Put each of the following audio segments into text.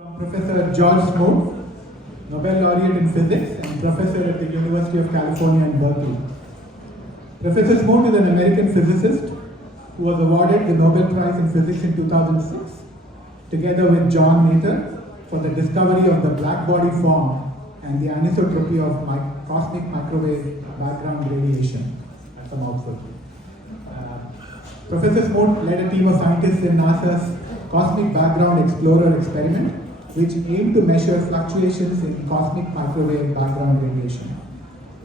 From Professor George Smoot, Nobel laureate in physics and professor at the University of California in Berkeley. Professor Smoot is an American physicist who was awarded the Nobel Prize in Physics in 2006, together with John Mather, for the discovery of the black body form and the anisotropy of cosmic microwave background radiation. That's a mouthful. Professor Smoot led a team of scientists in NASA's Cosmic Background Explorer experiment, which aimed to measure fluctuations in cosmic microwave background radiation.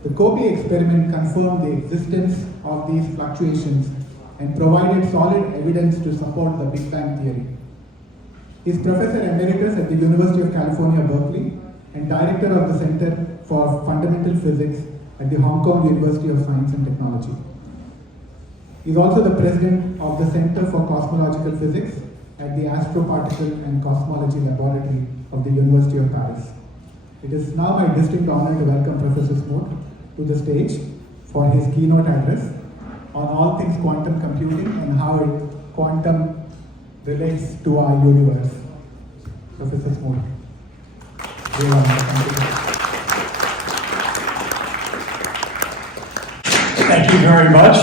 The COBE experiment confirmed the existence of these fluctuations and provided solid evidence to support the Big Bang theory. He is Professor Emeritus at the University of California, Berkeley, and Director of the Center for Fundamental Physics at the Hong Kong University of Science and Technology. He is also the President of the Center for Cosmological Physics at the Astroparticle and Cosmology Laboratory of the University of Paris. It is now my distinct honor to welcome Professor Smoot to the stage for his keynote address on all things quantum computing and how quantum relates to our universe. Professor Smoot. Thank you very much.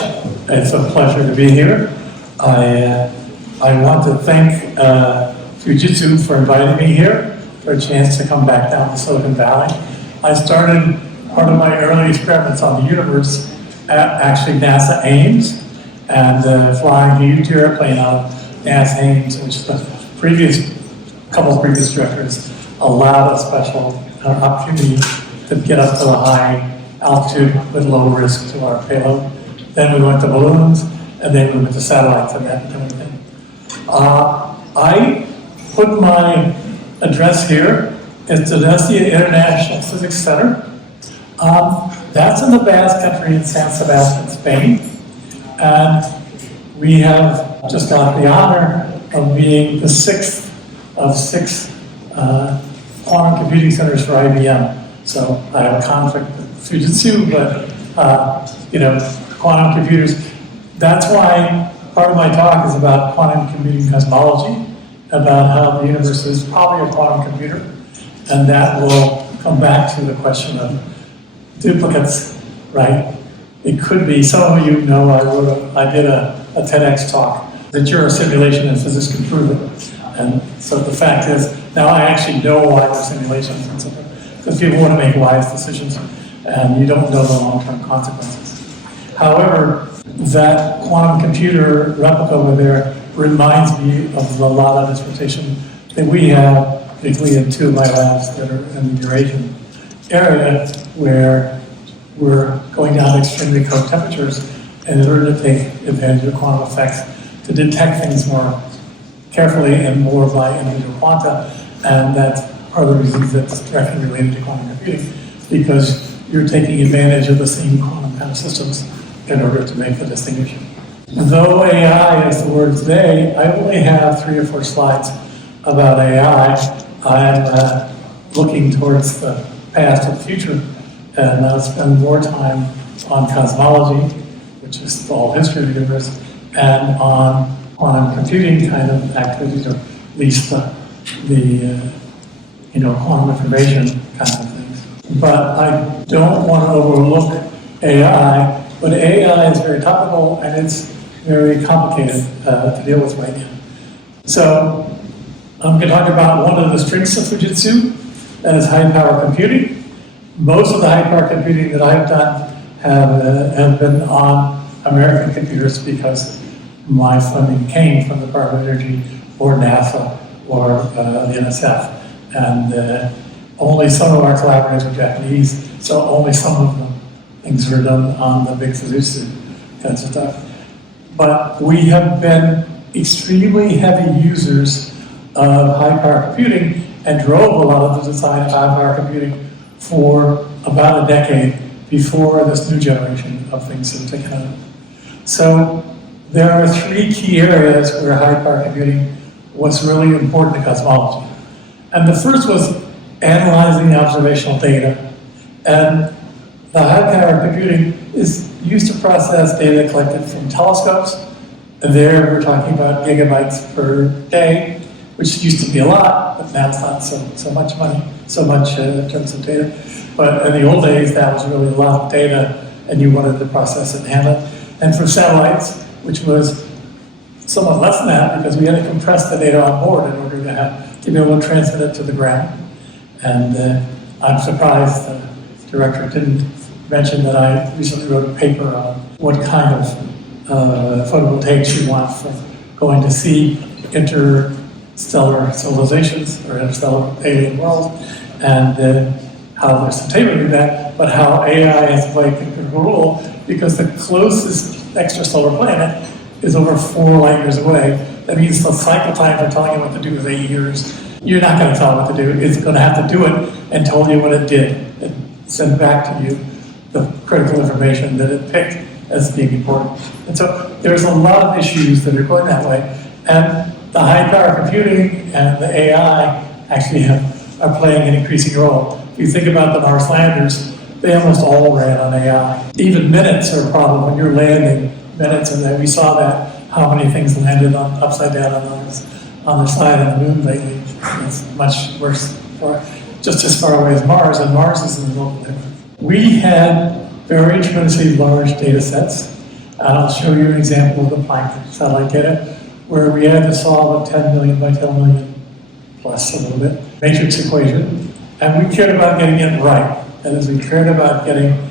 It's a pleasure to be here. I want to thank Fujitsu for inviting me here for a chance to come back down to Silicon Valley. I started part of my early experiments on the universe at actually NASA Ames, and flying a huge airplane out of NASA Ames, which the couple of previous directors allowed a special opportunity to get up to the high altitude with low risk to our payload. Then we went to balloons, and then we went to satellites and that kind of thing. I put my address here. It's the International Physics Center. That's in the Basque Country in San Sebastian, Spain. And we have just got the honor of being the sixth of six quantum computing centers for IBM. So I have a conflict with Fujitsu, but quantum computers. That's why part of my talk is about quantum computing cosmology, about how the universe is probably a quantum computer, and that will come back to the question of duplicates, right? It could be, some of you know I did a TEDx talk that you're a simulation and physics can prove it. And so the fact is, now I actually know why we're simulations and stuff, because people want to make wise decisions, and you don't know the long-term consequences. However, that quantum computer replica over there reminds me of a lot of instrumentation that we have, particularly in two of my labs that are in the Eurasian area, where we're going down to extremely cold temperatures in order to take advantage of quantum effects to detect things more carefully and more by individual quanta. And that's part of the reasons that's directly related to quantum computing, because you're taking advantage of the same quantum kind of systems in order to make the distinction. Though AI is the word today, I only have 3 or 4 slides about AI. I'm looking towards the past and future, and I'll spend more time on cosmology, which is the whole history of the universe, and on quantum computing kind of activities, or at least the quantum information kind of things. But I don't want to overlook AI. But AI is very topical, and it's very complicated to deal with right now. So I'm going to talk about one of the strengths of Fujitsu, that is high-power computing. Most of the high-power computing that I've done have been on American computers, because my funding came from the Department of Energy or NASA or the NSF. And only some of our collaborators are Japanese, so only some of them things are done on the big Fujitsu kinds of stuff. But we have been extremely heavy users of high-power computing and drove a lot of the design of high-power computing for about a decade before this new generation of things have taken on. So there are 3 key areas where high-power computing was really important to cosmology. And the first was analyzing observational data. And the high-power computing is used to process data collected from telescopes. And there we're talking about gigabytes per day. which used to be a lot, but now it's not so much money, so much in terms of data. But in the old days, that was really a lot of data, and you wanted to process it and handle it. And for satellites, which was somewhat less than that, because we had to compress the data on board in order to be able to transmit it to the ground. And I'm surprised the director didn't mention that I recently wrote a paper on what kind of photovoltaics you want for going to see interstellar civilizations or interstellar alien worlds, and how there's some taper to that, but how AI has played a critical role because the closest extrasolar planet is over 4 light years away. That means the cycle time for telling it what to do is 8 years. You're not going to tell it what to do. It's going to have to do it and tell you what it did and send back to you the critical information that it picked as being important. And so there's a lot of issues that are going that way. And the high power computing and the AI actually are playing an increasing role. If you think about the Mars landers, they almost all ran on AI. Even minutes are a problem when you're landing minutes, and then we saw that, how many things landed upside down on their side of the moon lately. It's much worse, just as far away as Mars, and Mars is in the middle of it. We had very tremendously large data sets, and I'll show you an example of the Planck satellite data, where we had to solve a 10 million by 10 million plus a little bit matrix equation, and we cared about getting it right. That is, we cared about getting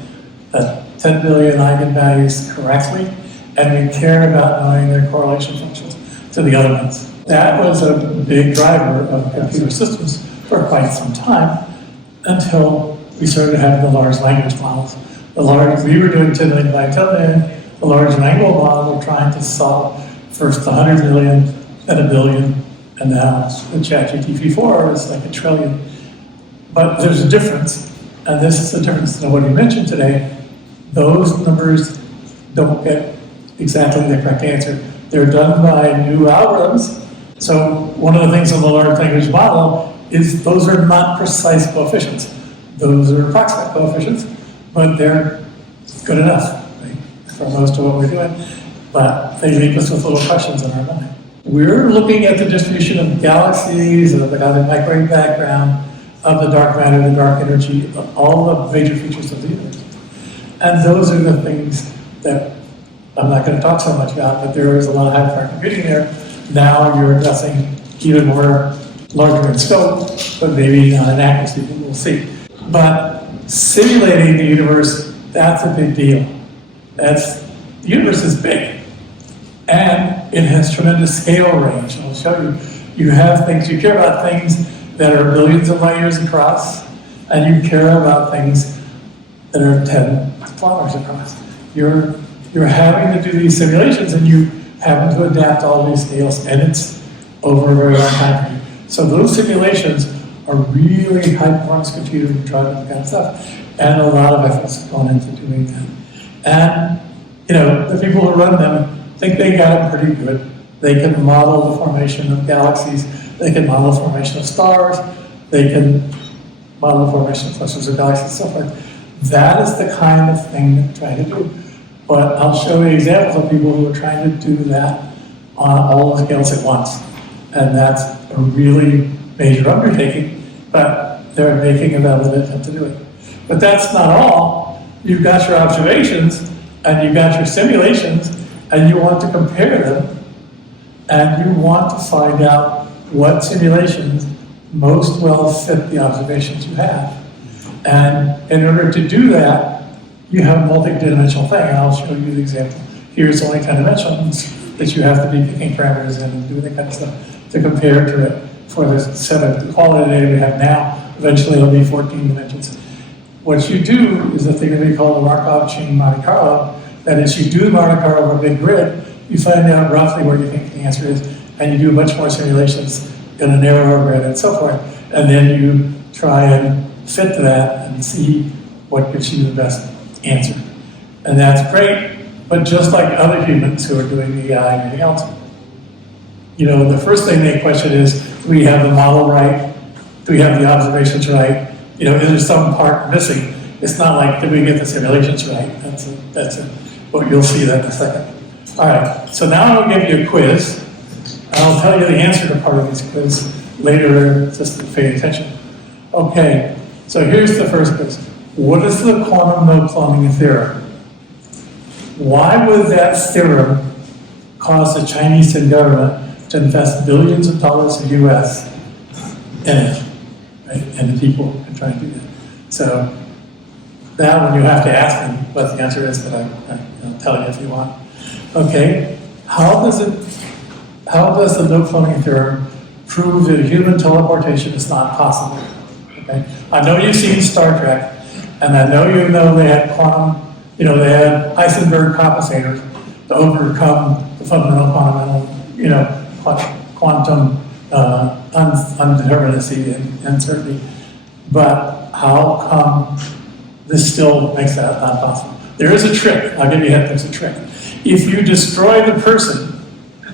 the 10 billion eigenvalues correctly, and we cared about knowing their correlation functions to the other ones. That was a big driver of computer systems for quite some time, until we started having the large language models. We were doing 10 million by 10 million, the large language model we're trying to solve first 100 million, then 1 billion, and now the ChatGPT-4 is like 1 trillion. But there's a difference, and this is the difference that nobody mentioned today. Those numbers don't get exactly the correct answer. They're done by new algorithms. So one of the things in the large language model is those are not precise coefficients. Those are approximate coefficients, but they're good enough, right, for most of what we're doing. But they leave us with little questions in our mind. We're looking at the distribution of galaxies, of the microwave background, of the dark matter, the dark energy, of all the major features of the universe. And those are the things that I'm not going to talk so much about, but there is a lot of high power computing there. Now you're addressing even more larger in scope, but maybe not in accuracy, but we'll see. But simulating the universe, that's a big deal. The universe is big, and it has tremendous scale range. I'll show you. You have things, you care about things that are billions of light years across, and you care about things that are 10 kilometers across. You're having to do these simulations, and you having to adapt all these scales, and it's over a very long time for you. So those simulations are really high performance computer driving that kind of stuff, and a lot of effort's gone into doing that. And the people who run them think they got it pretty good. They can model the formation of galaxies, they can model the formation of stars, they can model the formation of clusters of galaxies, and so forth. That is the kind of thing they're trying to do. But I'll show you examples of people who are trying to do that on all the scales at once. And that's a really major undertaking, but they're making a valid attempt to do it. But that's not all. You've got your observations, and you've got your simulations, and you want to compare them, and you want to find out what simulations most well fit the observations you have. And in order to do that, you have a multi-dimensional thing, and I'll show you the example. Here's only 10 dimensions that you have to be picking parameters in and doing that kind of stuff to compare to it for the set of the quality data we have now. Eventually it'll be 14 dimensions. What you do is a thing that we call the Markov chain Monte Carlo. That is, you do the Monte Carlo over a big grid, you find out roughly where you think the answer is, and you do a bunch more simulations in a narrower grid and so forth, and then you try and fit to that and see what gives you the best answer. And that's great, but just like other humans who are doing the AI and everything else, the first thing they question is, do we have the model right? Do we have the observations right? Is there some part missing? It's not like, did we get the simulations right? That's it. But you'll see that in a second. All right, so now I'll give you a quiz. I'll tell you the answer to part of this quiz later, just to pay attention. Okay, so here's the first quiz. What is the quantum no-plumbing theorem? Why would that theorem cause the Chinese government to invest billions of dollars in US in it, right? And the people are trying to do that. So that one you have to ask me what the answer is, but I'll tell you if you want. Okay, how does the no-plumbing theorem prove that human teleportation is not possible? Okay, I know you've seen Star Trek, and I know you know they had quantum, they had Heisenberg compensators to overcome the fundamental quantum undeterminacy and uncertainty. But how come this still makes that not possible? There is a trick. I'll give you a hint. There's a trick. If you destroy the person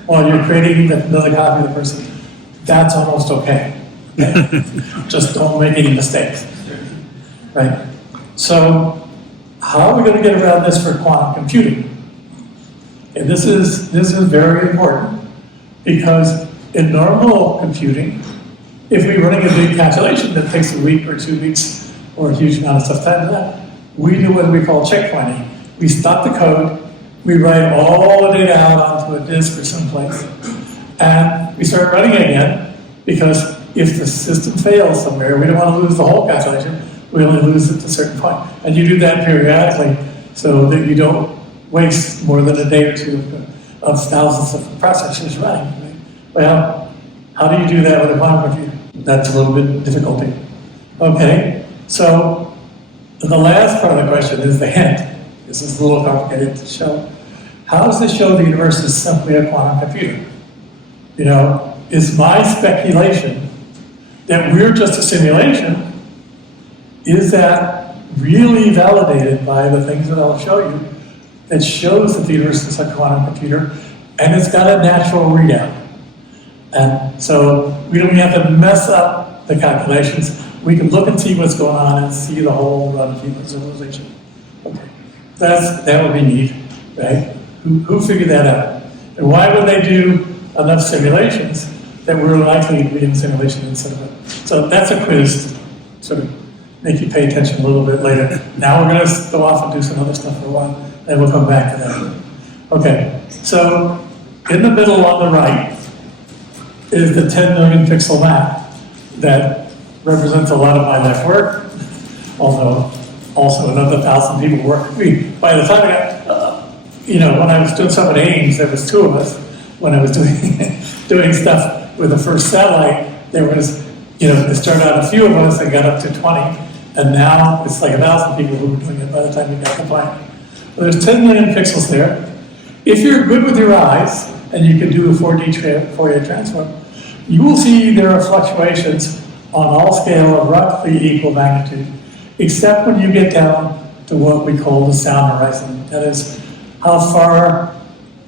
while you're creating another copy of the person, that's almost okay. Just don't make any mistakes, right? So, how are we going to get around this for quantum computing? And this is very important because in normal computing, if we're running a big calculation that takes a week or 2 weeks or a huge amount of stuff time to that, we do what we call checkpointing. We stop the code, we write all the data out onto a disk or someplace, and we start running it again because if the system fails somewhere, we don't want to lose the whole calculation, we only lose it to a certain point. And you do that periodically so that you don't waste more than a day or two of thousands of processors running. Right? Well, how do you do that with a quantum computer? That's a little bit difficulty. Okay, so the last part of the question is the hint. This is a little complicated to show. How does this show the universe is simply a quantum computer? Is my speculation that we're just a simulation, is that really validated by the things that I'll show you that shows that the universe is a quantum computer and it's got a natural readout? And so we don't have to mess up the calculations. We can look and see what's going on and see the whole run of human civilization. Okay, that would be neat, right? Who figured that out? And why would they do enough simulations that we're likely to be in simulation instead of it? So that's a quiz to sort of make you pay attention a little bit later. Now we're going to go off and do some other stuff for a while, and we'll come back to that. Okay, so in the middle on the right is the 10 million pixel map that represents a lot of my life work, although also another 1,000 people work. By the time I got, when I was doing some at Ames, there was 2 of us. When I was doing stuff with the first satellite, there was, it started out a few of us and got up to 20, and now it's like 1,000 people who were doing it by the time we got the planet. Well, there's 10 million pixels there. If you're good with your eyes, and you can do a Fourier transform, you will see there are fluctuations on all scale of roughly equal magnitude, except when you get down to what we call the sound horizon. That is, how far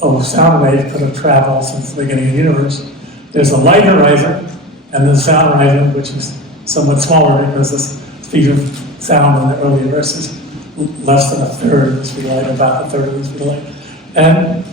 a sound wave could have traveled since the beginning of the universe. There's a light horizon, and the sound horizon, which is somewhat smaller because the speed of sound in the early universe is less than a third of the speed of light, about a third of the speed of light. And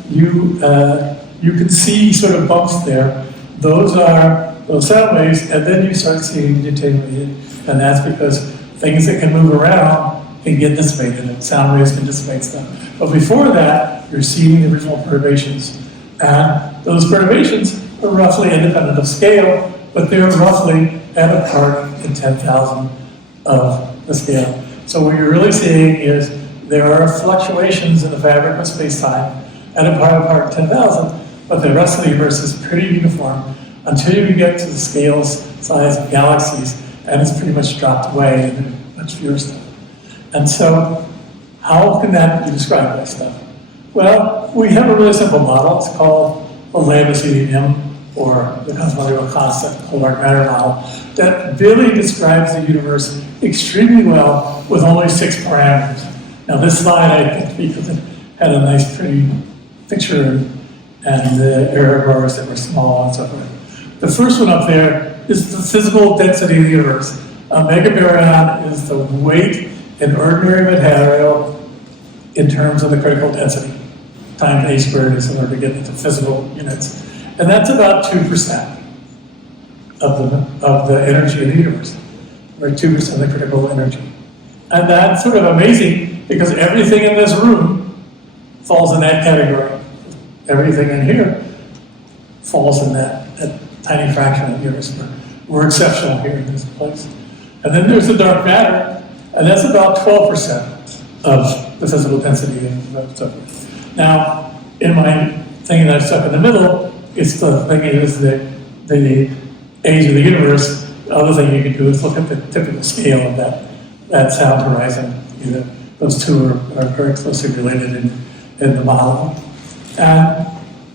you can see sort of bumps there. Those are those sound waves, and then you start seeing the attenuated, and that's because things that can move around can get dissipated, and sound waves can dissipate stuff. But before that, you're seeing the original perturbations, and those perturbations are roughly independent of scale, but they're roughly at a part in 10,000 of the scale. So what you're really seeing is there are fluctuations in the fabric of space-time at a part in 10,000, but the rest of the universe is pretty uniform until you get to the scales, size of galaxies, and it's pretty much dropped away and there's much fewer stuff. And so, how can that be described by stuff? Well, we have a really simple model. It's called the Lambda-CDM, or the cosmological constant whole dark matter model, that really describes the universe extremely well with only 6 parameters. Now, this slide I picked because it had a nice, pretty picture and the error bars that were small and so forth. The first one up there is the physical density of the universe. A megabaryon is the weight in ordinary material in terms of the critical density. Times a squared is in order to get into physical units. And that's about 2% of the energy of the universe, or 2% of the critical energy. And that's sort of amazing because everything in this room falls in that category. Everything in here falls in that tiny fraction of the universe. We're exceptional here in this place. And then there's the dark matter, and that's about 12% of the physical density of stuff. Now, in my thing that I've stuck in the middle, it's the thing is the age of the universe. The other thing you can do is look at the typical scale of that sound horizon. Those two are very closely related in the model. And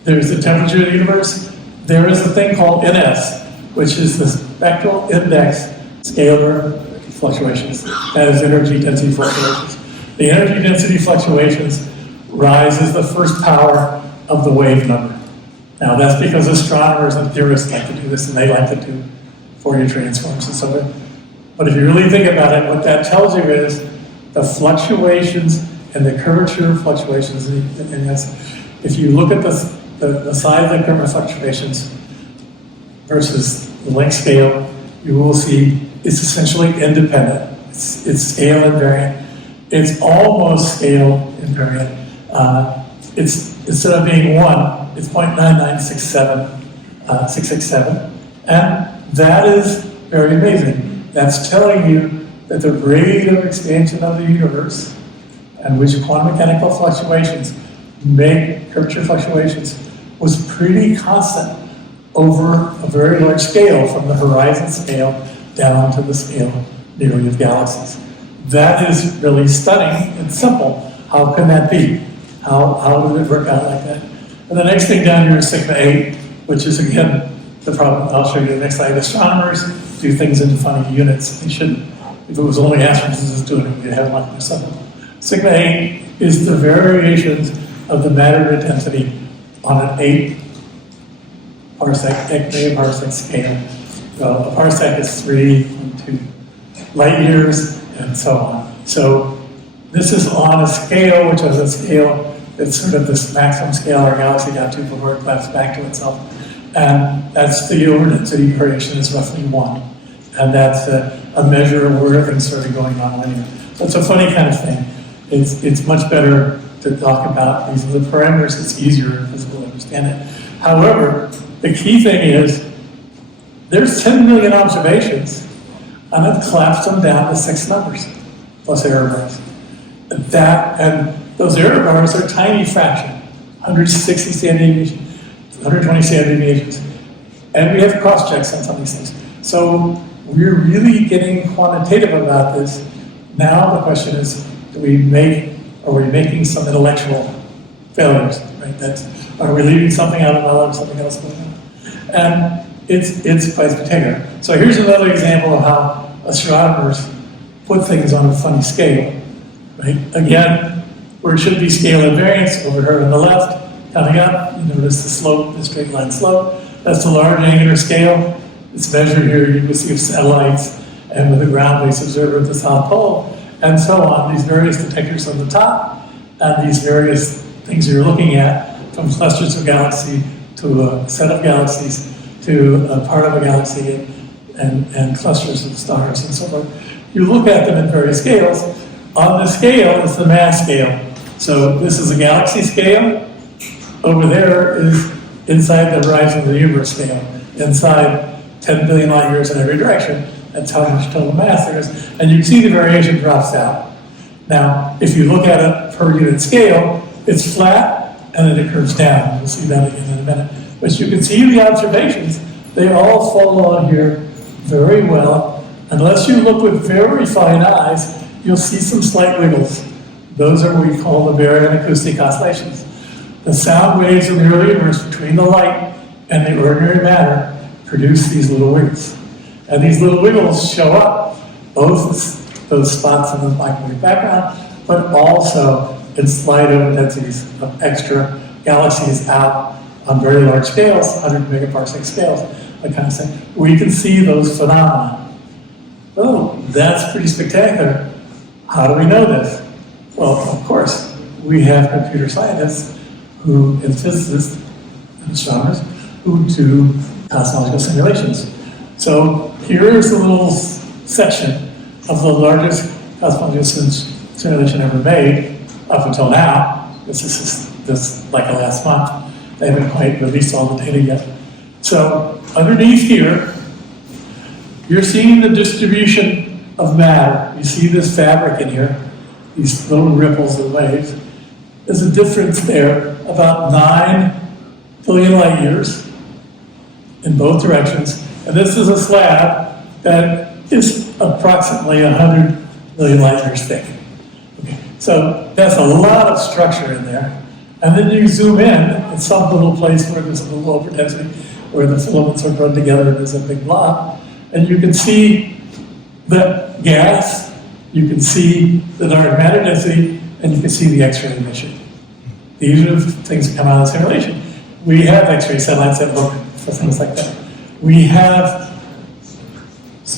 there's the temperature of the universe. There is a thing called NS, which is the spectral index scalar fluctuations. That is energy density fluctuations. The energy density fluctuations rise as the first power of the wave number. Now that's because astronomers and theorists like to do this, and they like to do Fourier transforms and so on. But if you really think about it, what that tells you is the fluctuations and the curvature fluctuations. If you look at the size of the curvature fluctuations versus the length scale, you will see it's essentially independent. It's scale invariant. It's almost scale invariant. It's instead of being 1, it's 0.9967667, and that is very amazing. That's telling you that the rate of expansion of the universe, and which quantum mechanical fluctuations make curvature fluctuations, was pretty constant over a very large scale, from the horizon scale down to the scale nearly of galaxies. That is really stunning and simple. How can that be? How did it work out like that? And the next thing down here is sigma 8, which is again the problem. I'll show you the next slide. Astronomers do things in funny units. They shouldn't. If it was only astrophysicists doing it, we'd have one or something. Sigma 8 is the variations of the matter density on an 8 parsec scale. So a parsec is 3.2 light years, and so on. So this is on a scale, which is a scale that's sort of this maximum scale our galaxy got to before it collapsed back to itself. And that's the over density variation is roughly 1. And that's a measure of where things started going on linear. So it's a funny kind of thing. It's much better to talk about these are the parameters. It's easier for people to understand it. However, the key thing is there's 10 million observations, and I've collapsed them down to 6 numbers plus error bars. And those error bars are a tiny fraction, 160 standard deviations, 120 standard deviations, and we have cross checks on some of these things. So we're really getting quantitative about this. Now the question is, are we making some intellectual failures, right? Are we leaving something out of knowledge, something else going on? And it's quite spectacular. So here's another example of how astronomers put things on a funny scale, right? Again, where it should be scale invariance over here on the left, coming up, you notice the slope, the straight line slope. That's the large angular scale. It's measured here, you can see satellites, and with a ground-based observer at the South Pole, and so on. These various detectors on the top, and these various things you're looking at, from clusters of galaxy to a set of galaxies to a part of a galaxy and clusters of stars and so forth. You look at them in various scales. On the scale is the mass scale. So this is a galaxy scale. Over there is inside the horizon of the universe scale. Inside 10 billion light years in every direction. That's how much total mass there is. And you can see the variation drops out. Now, if you look at it per unit scale, it's flat and then it curves down. We'll see that again in a minute. But you can see the observations. They all fall on here very well. Unless you look with very fine eyes, you'll see some slight wiggles. Those are what we call the baryon acoustic oscillations. The sound waves in the early universe between the light and the ordinary matter produce these little wiggles. And these little wiggles show up, both those spots in the microwave background, but also in slight over densities of extra galaxies out on very large scales, 100 megaparsec scales, that kind of thing. We can see those phenomena. Oh, that's pretty spectacular. How do we know this? Well, of course, we have computer scientists and physicists and astronomers who do cosmological simulations. So here is a little section of the largest cosmological simulation ever made up until now. This is like last month. They haven't quite released all the data yet. So underneath here, you're seeing the distribution of matter. You see this fabric in here, these little ripples and waves. There's a difference there, about 9 billion light years in both directions. And this is a slab that is approximately 100 million light years thick. Okay. So that's a lot of structure in there. And then you zoom in at some little place where there's a little overdensity, where the filaments are run together and there's a big blob. And you can see the gas, you can see the dark matter density, and you can see the X-ray emission. These are the things that come out of the simulation. We have X-ray satellites that look for things like that. We have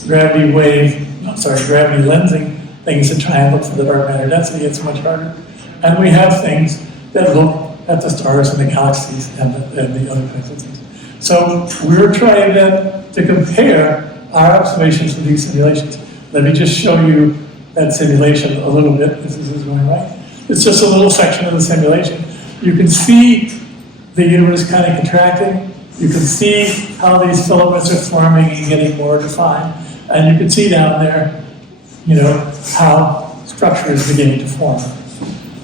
gravity lensing things that try and look for the dark matter density. It's much harder. And we have things that look at the stars and the galaxies and the other kinds of things. So we're trying then to compare our observations with these simulations. Let me just show you that simulation a little bit, as this is going right. It's just a little section of the simulation. You can see the universe kind of contracting. You can see how these filaments are forming and getting more defined. And you can see down there, how structure is beginning to form.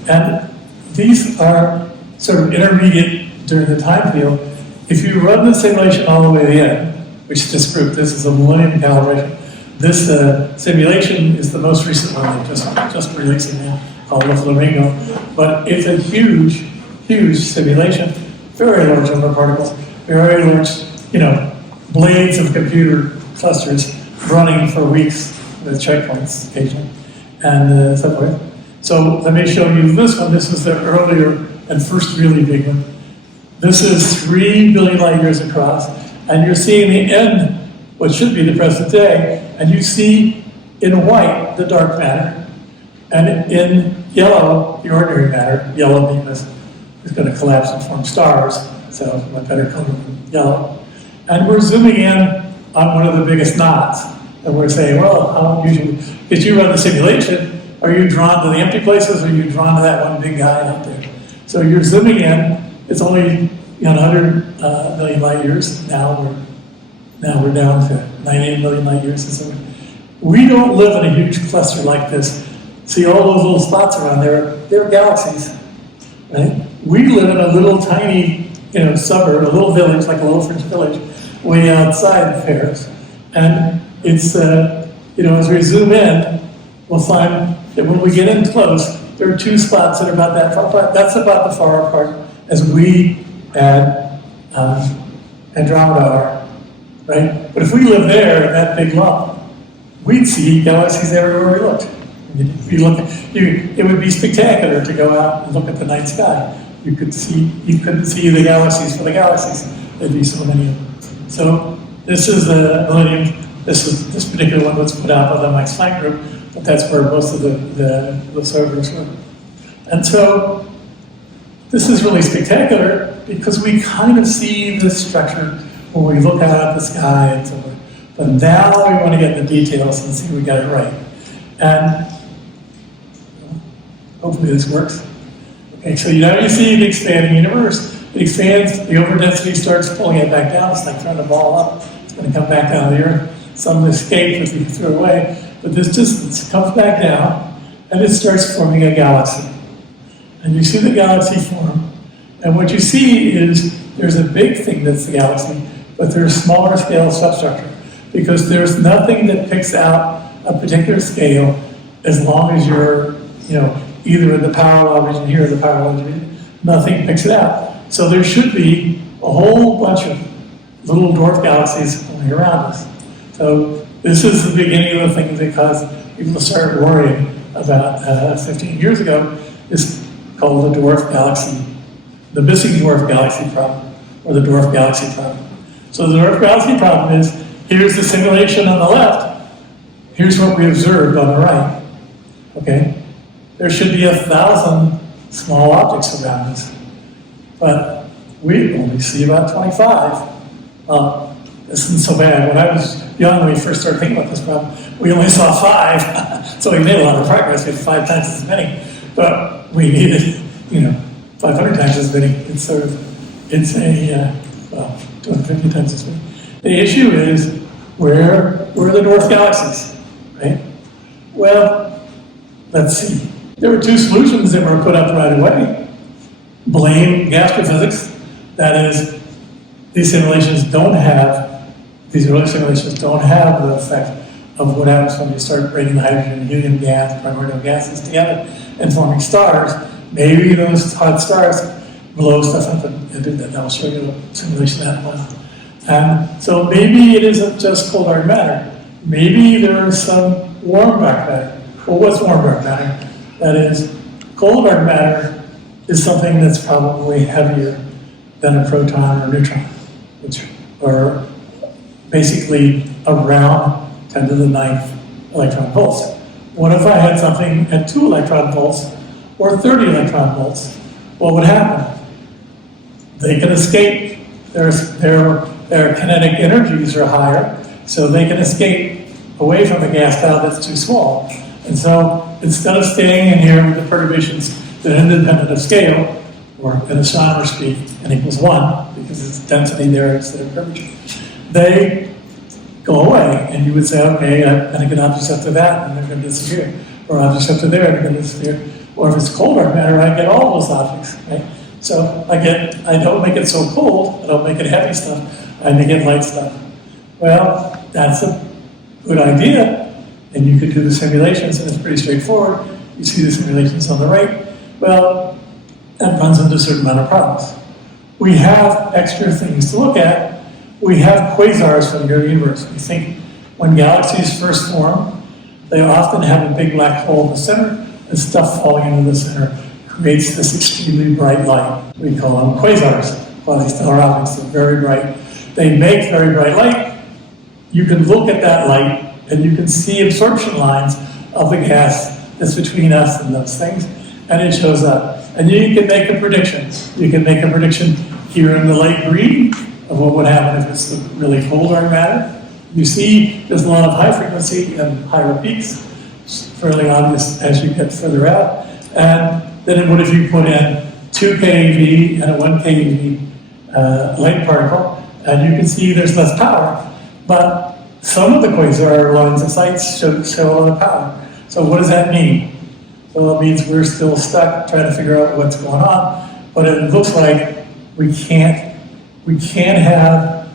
And these are sort of intermediate during the time field. If you run the simulation all the way to the end, which this is a millennium calibration. This simulation is the most recent one they're just releasing now, called the Flamingo. But it's a huge, huge simulation, very large number of particles, very large, blades of computer clusters running for weeks with checkpoints occasionally, and so forth. So let me show you this one. This is the earlier and first really big one. This is 3 billion light years across, and you're seeing the end, what should be the present day, and you see in white the dark matter, and in yellow the ordinary matter. Yellow because it's going to collapse and form stars, so it's much better color than yellow. And we're zooming in on one of the biggest knots, and we're saying, well, how usually, if you run the simulation, are you drawn to the empty places, or are you drawn to that one big guy out there? So you're zooming in. It's only 100 million light years. Now we're down to 98 million light years. So we don't live in a huge cluster like this. See all those little spots around there? They're galaxies, right? We live in a little tiny, suburb, a little village, like a little French village, way outside Paris. And it's, as we zoom in, we'll find that when we get in close, there are 2 spots that are about that far apart. That's about the far apart as we and Andromeda are, right? But if we live there in that big lump, we'd see galaxies everywhere we looked. It would be spectacular to go out and look at the night sky. You couldn't see the galaxies for the galaxies. There'd be so many of them. So this is the Millennium. This particular one was put out by the Max Planck group, but that's where most of the servers were. And so this is really spectacular because we kind of see this structure when we look out at the sky and so forth. But now we want to get the details and see we got it right. And hopefully this works. Okay, so now you see the expanding universe. It expands, the overdensity starts pulling it back down. It's like throwing a ball up. It's going to come back down to the Earth. Some escape if we can throw it away. But this distance comes back down, and it starts forming a galaxy. And you see the galaxy form. And what you see is there's a big thing that's the galaxy, but there's smaller scale substructure. Because there's nothing that picks out a particular scale as long as you're, either in the parallel region here or the parallel region. Nothing picks it out. So there should be a whole bunch of little dwarf galaxies going around us. So this is the beginning of the thing that caused people to start worrying about 15 years ago. It's called the dwarf galaxy, the missing dwarf galaxy problem, or the dwarf galaxy problem. So the dwarf galaxy problem is, here's the simulation on the left, here's what we observed on the right, okay? There should be 1,000 small objects around us, but we only see about 25. This isn't so bad. When I was young, when we first started thinking about this problem, we only saw 5. So we made a lot of progress. We had 5 times as many, but we needed, 500 times as many. It's 250 times as many. The issue is, where are the dwarf galaxies, right? Well, let's see. There were 2 solutions that were put up right away. Blame astrophysics. That is, these early simulations don't have the effect of what happens when you start breaking the hydrogen and helium gas, primordial gases together and forming stars. Maybe those hot stars blow stuff up and do that. I'll show you a simulation of that one. And so maybe it isn't just cold dark matter. Maybe there is some warm dark matter. Well, what's warm dark matter? That is, cold dark matter is something that's probably heavier than a proton or neutron, which are basically around 10 to the 9th electron volts. What if I had something at 2 electron volts or 30 electron volts? What would happen? They can escape. Their kinetic energies are higher, so they can escape away from the gas cloud that's too small. And so instead of staying in here with the perturbations that are independent of scale, or at astronomer speak, n equals 1, because it's density there instead of curvature, they go away. And you would say, okay, I'm going to get objects up to that, and they're going to disappear. Or objects up to there, and they're going to disappear. Or if it's cold dark matter, I get all those objects, right? So I don't make it so cold, I don't make it heavy stuff, I make it light stuff. Well, that's a good idea, and you could do the simulations, and it's pretty straightforward. You see the simulations on the right. Well, that runs into a certain amount of problems. We have extra things to look at. We have quasars from your universe. We think when galaxies first form, they often have a big black hole in the center, and stuff falling into the center creates this extremely bright light. We call them quasars, quasi-stellar objects. They're very bright. They make very bright light. You can look at that light, and you can see absorption lines of the gas that's between us and those things, and it shows up. And you can make a prediction. You can make a prediction here in the light green of what would happen if it's really cold dark matter. You see there's a lot of high frequency and higher peaks. It's fairly obvious as you get further out. And then what if you put in 2 keV and a 1 keV light particle, and you can see there's less power. But some of the quasar lines of sight show a lot of power. So what does that mean? So it means we're still stuck trying to figure out what's going on. But it looks like we can't have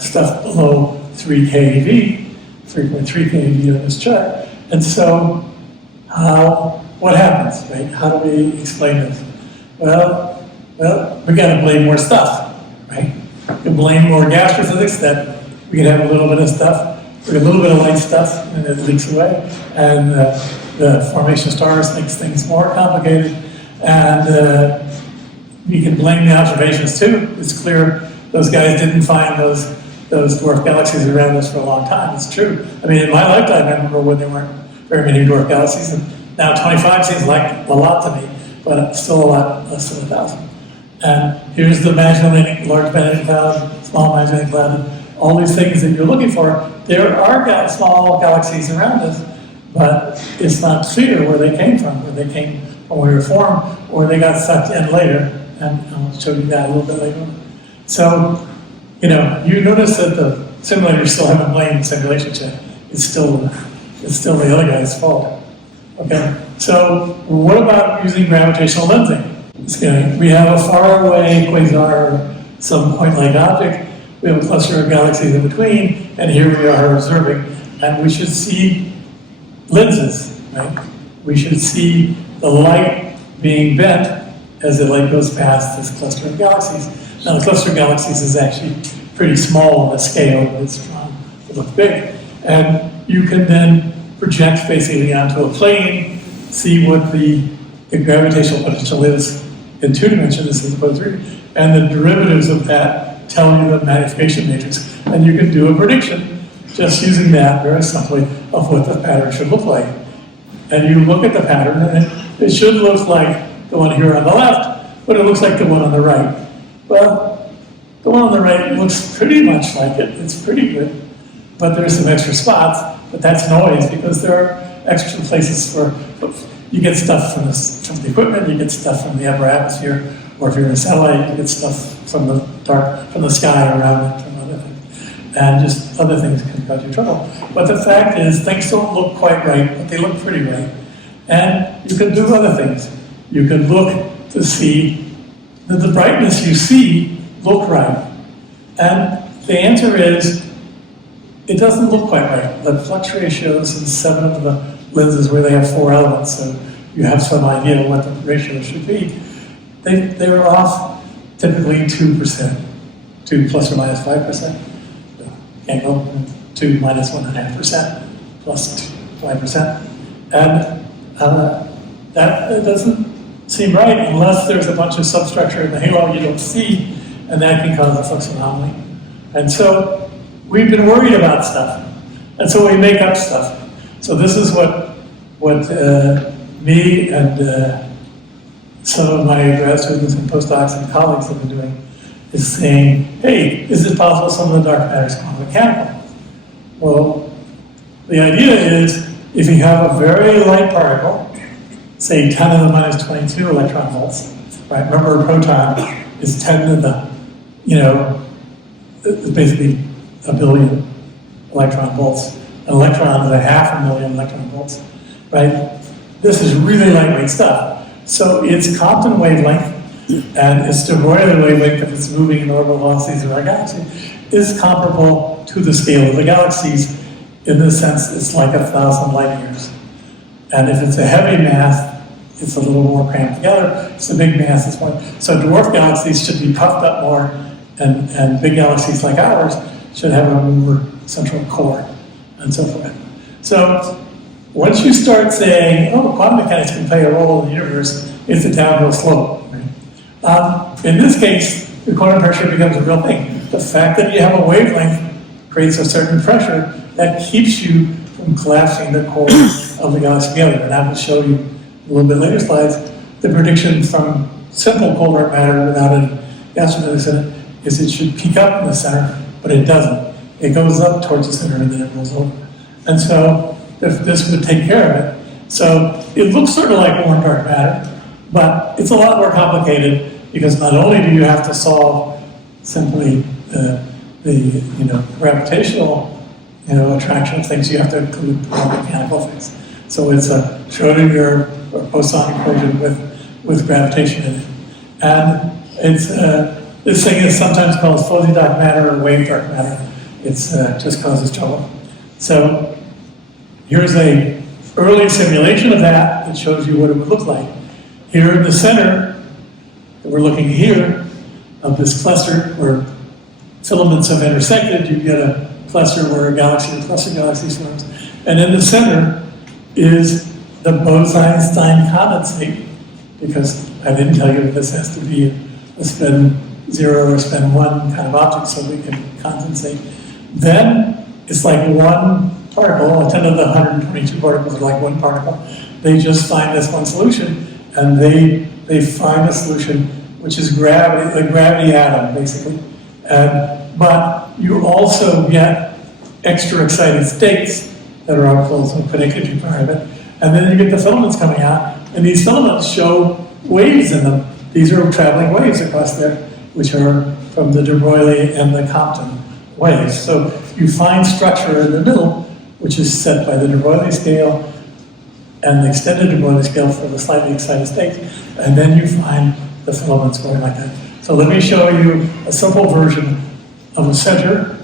stuff below 3 keV, 3.3 keV on this chart. And so what happens, right? How do we explain this? Well, we got to blame more stuff, right? We can blame more astrophysics, that we can have a little bit of stuff, a little bit of light stuff, and it leaks away. And the formation of stars makes things more complicated. And you can blame the observations too. It's clear those guys didn't find those dwarf galaxies around us for a long time. It's true. I mean, in my lifetime, I remember when there weren't very many dwarf galaxies. And now 25 seems like a lot to me, but it's still a lot less than 1,000. And here's the magnetic, large magnetic cloud, small magnetic cloud, all these things that you're looking for. There are small galaxies around us, but it's not clear where they came from, where they came when we were formed, or they got sucked in later. And I'll show you that a little bit later on. So, you notice that the simulators still haven't blamed the simulations yet. It's still the other guy's fault. Okay, so what about using gravitational lensing? We have a faraway quasar, some point-like object. We have a cluster of galaxies in between, and here we are observing. And we should see lenses, right? We should see the light being bent as the light goes past this cluster of galaxies. Now, the cluster of galaxies is actually pretty small on the scale, but it's drawn to look big. And you can then project basically onto a plane, see what the gravitational potential is in 2 dimensions as opposed to 3, and the derivatives of that tell you the magnification matrix. And you can do a prediction just using that very simply of what the pattern should look like. And you look at the pattern, and it should look like the one here on the left, but it looks like the one on the right. Well, the one on the right looks pretty much like it. It's pretty good, but there's some extra spots, but that's noise because there are extra places for, you get stuff from the equipment, you get stuff from the upper atmosphere, or if you're in a satellite, you get stuff from the sky around it, from other things. And just other things can cause you trouble. But the fact is, things don't look quite right, but they look pretty right. And you can do other things. You can look to see that the brightness you see look right. And the answer is, it doesn't look quite right. The flux ratios in 7 of the lenses where they have 4 elements, so you have some idea what the ratio should be. They were off typically 2%, 2 plus or minus 5%. Can't go 2 minus 1.5% plus 5%. And that doesn't seem right unless there's a bunch of substructure in the halo you don't see, and that can cause a flux anomaly. And so we've been worried about stuff, and so we make up stuff. So this is what me and some of my grad students and postdocs and colleagues have been doing, is saying, hey, is it possible some of the dark matter is quantum mechanical? Well, the idea is if you have a very light particle, say 10 to the minus 22 electron volts, right? Remember, a proton is 10 to the, it's basically a billion electron volts. An electron is 500,000 electron volts, right? This is really lightweight stuff. So its Compton wavelength and its de Broglie wavelength, if it's moving in orbital velocities of our galaxy, is comparable to the scale of the galaxies in the sense it's like 1,000 light years. And if it's a heavy mass, it's a little more cramped together. It's a big mass, it's more. So dwarf galaxies should be puffed up more, and big galaxies like ours should have a more central core, and so forth. So once you start saying, oh, quantum mechanics can play a role in the universe, it's a downhill slope. Right? In this case, the quantum pressure becomes a real thing. The fact that you have a wavelength creates a certain pressure that keeps you from collapsing the core of the galaxy together. And I will show you a little bit later slides, the prediction from simple cold dark matter without any gas physics in it is it should peak up in the center, but it doesn't. It goes up towards the center and then it rolls over. And so if this would take care of it. So it looks sort of like warm dark matter, but it's a lot more complicated because not only do you have to solve simply the gravitational attraction of things, you have to include the mechanical things. So it's a Schrodinger or boson equation with gravitation in it. And it's this thing is sometimes called fuzzy dark matter or wave dark matter. It's just causes trouble. So here's a early simulation of that that shows you what it would look like. Here in the center, we're looking here of this cluster where filaments have intersected. You get a cluster where a galaxy or cluster galaxy forms. And in the center is the Bose-Einstein condensate, because I didn't tell you that this has to be a spin 0 or spin 1 kind of object so we can condensate. Then it's like one particle, 10 to the 122 particles are like one particle. They just find this one solution, and they find a solution which is gravity, the gravity atom, basically. But you also get extra excited states that are outflows and predicted part of it. And then you get the filaments coming out, and these filaments show waves in them. These are traveling waves across there, which are from the de Broglie and the Compton waves. So you find structure in the middle, which is set by the de Broglie scale and the extended de Broglie scale for the slightly excited states, and then you find the filaments going like that. So let me show you a simple version of a center.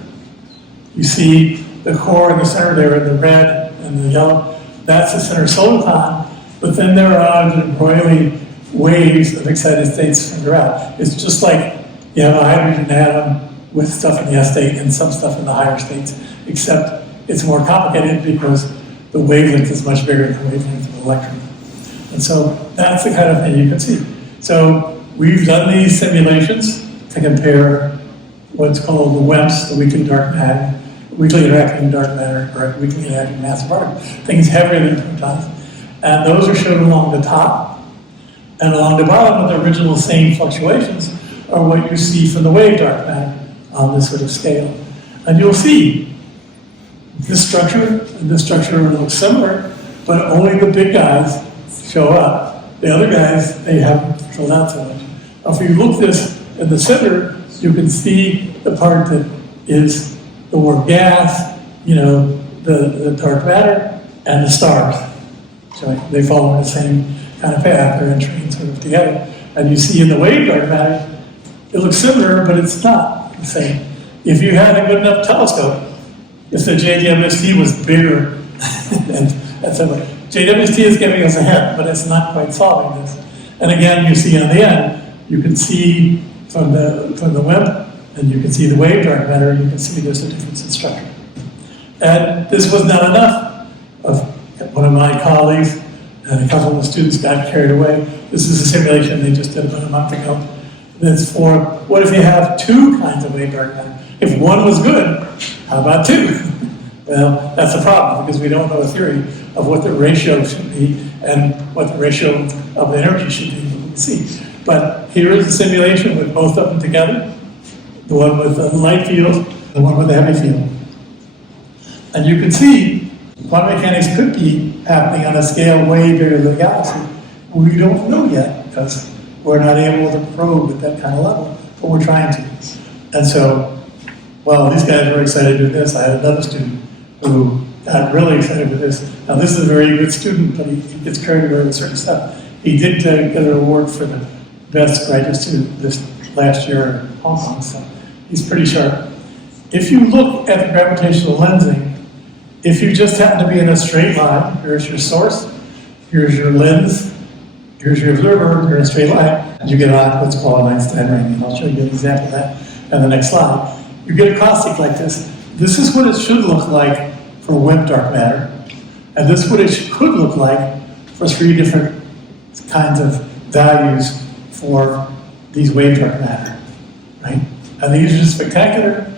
You see the core in the center there in the red and the yellow. That's the center soliton, but then there are the de Broglie waves of excited states further out. It's just like you have a hydrogen atom with stuff in the S state and some stuff in the higher states, except it's more complicated because the wavelength is much bigger than the wavelength of an electron. And so that's the kind of thing you can see. So we've done these simulations to compare what's called the WEMPs, the weakly dark matter, weakly interacting dark matter, or weakly interacting massive particle, things heavier than protons. And those are shown along the top. And along the bottom with the original same fluctuations are what you see from the wave dark matter on this sort of scale. And you'll see this structure and this structure look similar, but only the big guys show up. The other guys, they haven't filled out so much. Now, if you look this in the center, you can see the part that is the warm gas, you know, the dark matter, and the stars. So they follow the same kind of path. They're entering sort of together. And you see in the wave dark matter, it looks similar, but it's not the same. If you had a good enough telescope, if the JWST was bigger, and so JWST is giving us a hint, but it's not quite solving this. And again, you see on the end, you can see from the WIMP, and you can see the wave dark matter, and you can see there's a difference in structure. And this was not enough. One of my colleagues and a couple of the students got carried away. This is a simulation they just did about a month ago. That's for, what if you have two kinds of wave dark matter? If one was good, how about two? Well, that's a problem, because we don't know a theory of what the ratio should be and what the ratio of the energy should be. We can see. But here is a simulation with both of them together, the one with the light field, the one with the heavy field. And you can see quantum mechanics could be happening on a scale way bigger than the galaxy. We don't know yet, because we're not able to probe at that kind of level, but we're trying to. And so, well, these guys were excited to do this. I had another student who got really excited with this. Now, this is a very good student, but he gets carried away with certain stuff. He did get an award for the best graduate student this last year in Hong Kong, so he's pretty sharp. If you look at the gravitational lensing, if you just happen to be in a straight line, here's your source, here's your lens, here's your observer, you're in a straight line, and you get what's called an Einstein ring, and I'll show you an example of that in the next slide. You get a caustic like this. This is what it should look like for WIMP dark matter, and this is what it could look like for three different kinds of values for these wave dark matter, right? And these are spectacular.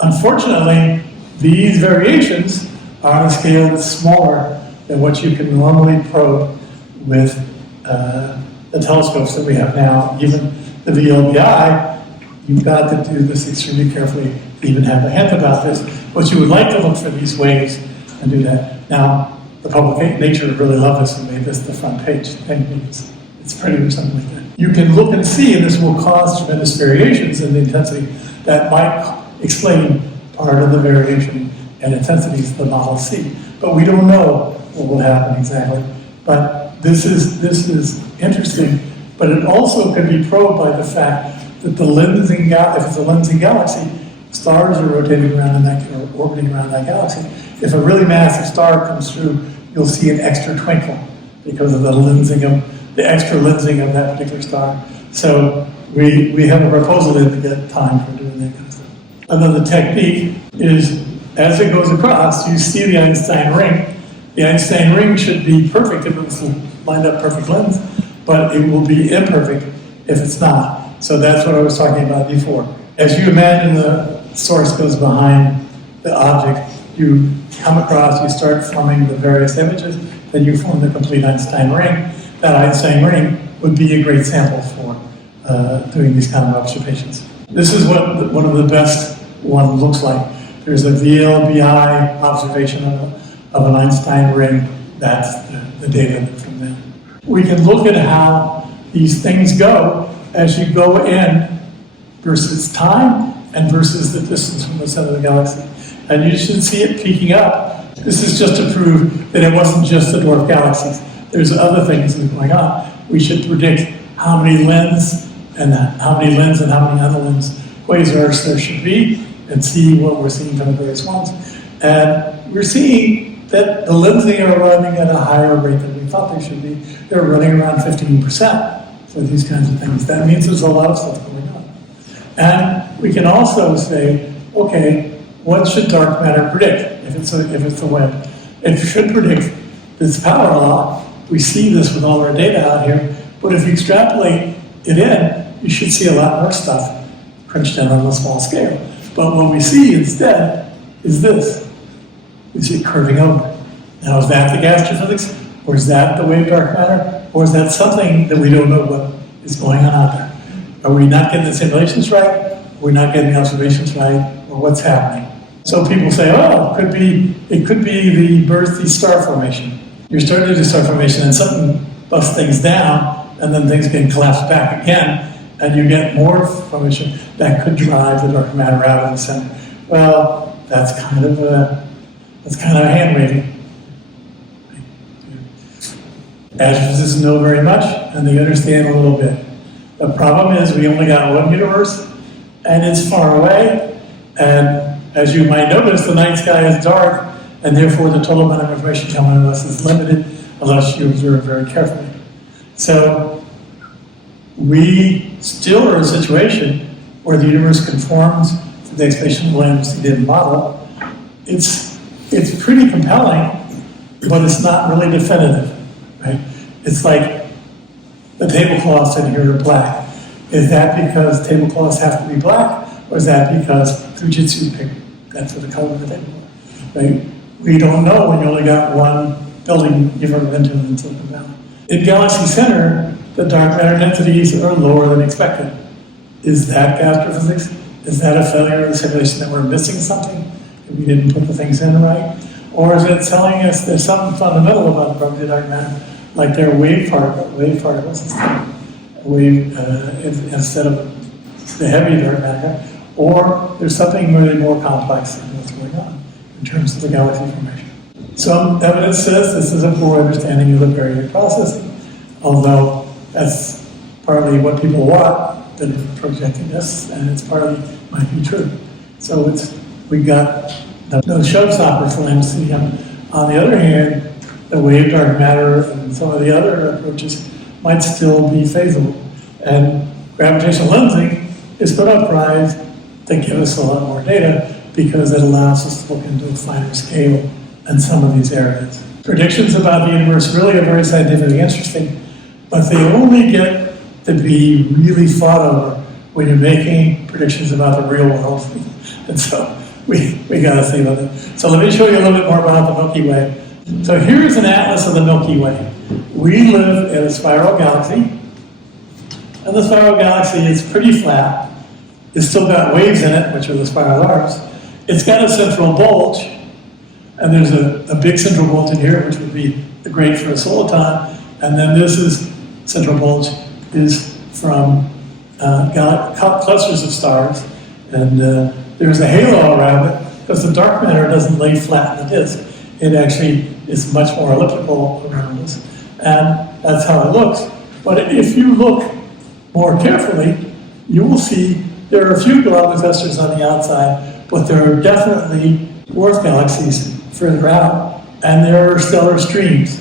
Unfortunately, these variations are on a scale that's smaller than what you can normally probe with the telescopes that we have now. Even the VLBI, you've got to do this extremely carefully to even have a hint about this. But you would like to look for these waves and do that. Now, the publication, Nature really loved this and made this the front page. It's pretty or something like that. You can look and see, and this will cause tremendous variations in the intensity that might explain part of the variation and intensities the models see. But we don't know what will happen exactly. But this is interesting, but it also can be probed by the fact that the lensing, if it's a lensing galaxy, stars are rotating around in that, or orbiting around that galaxy. If a really massive star comes through, you'll see an extra twinkle because of the lensing of the extra lensing of that particular star. So we have a proposal to get time for doing that kind of stuff. Another technique is, as it goes across, you see the Einstein ring. The Einstein ring should be perfect if it's a lined up perfect lens, but it will be imperfect if it's not. So that's what I was talking about before. As you imagine the source goes behind the object, you come across, you start forming the various images, then you form the complete Einstein ring. That Einstein ring would be a great sample for doing these kind of observations. This is what one of the best one looks like. There's a VLBI observation of an Einstein ring. That's the data from that. We can look at how these things go as you go in versus time and versus the distance from the center of the galaxy. And you should see it peaking up. This is just to prove that it wasn't just the dwarf galaxies. There's other things going on. We should predict how many lens and how many unlens quasars there should be and see what we're seeing from the various ones. And we're seeing that the lensing are running at a higher rate than we thought they should be. They're running around 15% for these kinds of things. That means there's a lot of stuff going on. And we can also say, okay, what should dark matter predict if it's a web? It should predict this power law. We see this with all our data out here, but if you extrapolate it in, you should see a lot more stuff crunched down on a small scale. But what we see instead is this. We see it curving over. Now, is that the astrophysics? Or is that the wave dark matter? Or is that something that we don't know what is going on out there? Are we not getting the simulations right? Are we not getting the observations right? Or what's happening? So people say, oh, it could be the birthy star formation. You're starting to do star formation and something busts things down, and then things can collapse back again, and you get more formation that could drive the dark matter out of the center. Well, that's kind of a hand waving. Astrophysicists know very much, and they understand a little bit. The problem is we only got one universe, and it's far away, and as you might notice, the night sky is dark, and therefore the total amount of information coming to us is limited unless you observe very carefully. So we still are in a situation where the universe conforms to the expectational lens model. It's pretty compelling, but it's not really definitive, right? It's like the tablecloths in here are black. Is that because tablecloths have to be black, or is that because Fujitsu picked that for the color of the tablecloth, right? We don't know when you only got one building you've ever been to in Silicon Valley. In galaxy center, the dark matter densities are lower than expected. Is that astrophysics? Is that a failure of the simulation that we're missing something? That we didn't put the things in right? Or is it telling us there's something fundamental about the property of dark matter, like they're wave particles instead of the heavy dark matter? Or there's something really more complex in what's going on in terms of the galaxy formation. Some evidence says this is a poor understanding of the barrier processing, although that's partly what people want, that are projecting this, and it's partly might be true. So we got no showstopper for MCM. On the other hand, the wave dark matter and some of the other approaches might still be feasible. And gravitational lensing is put on prize to give us a lot more data because it allows us to look into a finer scale in some of these areas. Predictions about the universe really are very scientifically interesting, but they only get to be really thought over when you're making predictions about the real world. And so we got to see about it. So let me show you a little bit more about the Milky Way. So here's an atlas of the Milky Way. We live in a spiral galaxy, and the spiral galaxy is pretty flat. It's still got waves in it, which are the spiral arms. It's got a central bulge, and there's a big central bulge in here, which would be the grade for a soliton. And then this is central bulge is from clusters of stars, and there's a halo around it because the dark matter doesn't lay flat in the disk. It actually is much more elliptical around us, and that's how it looks. But if you look more carefully, you will see there are a few globular clusters on the outside, but there are definitely dwarf galaxies further out, and there are stellar streams.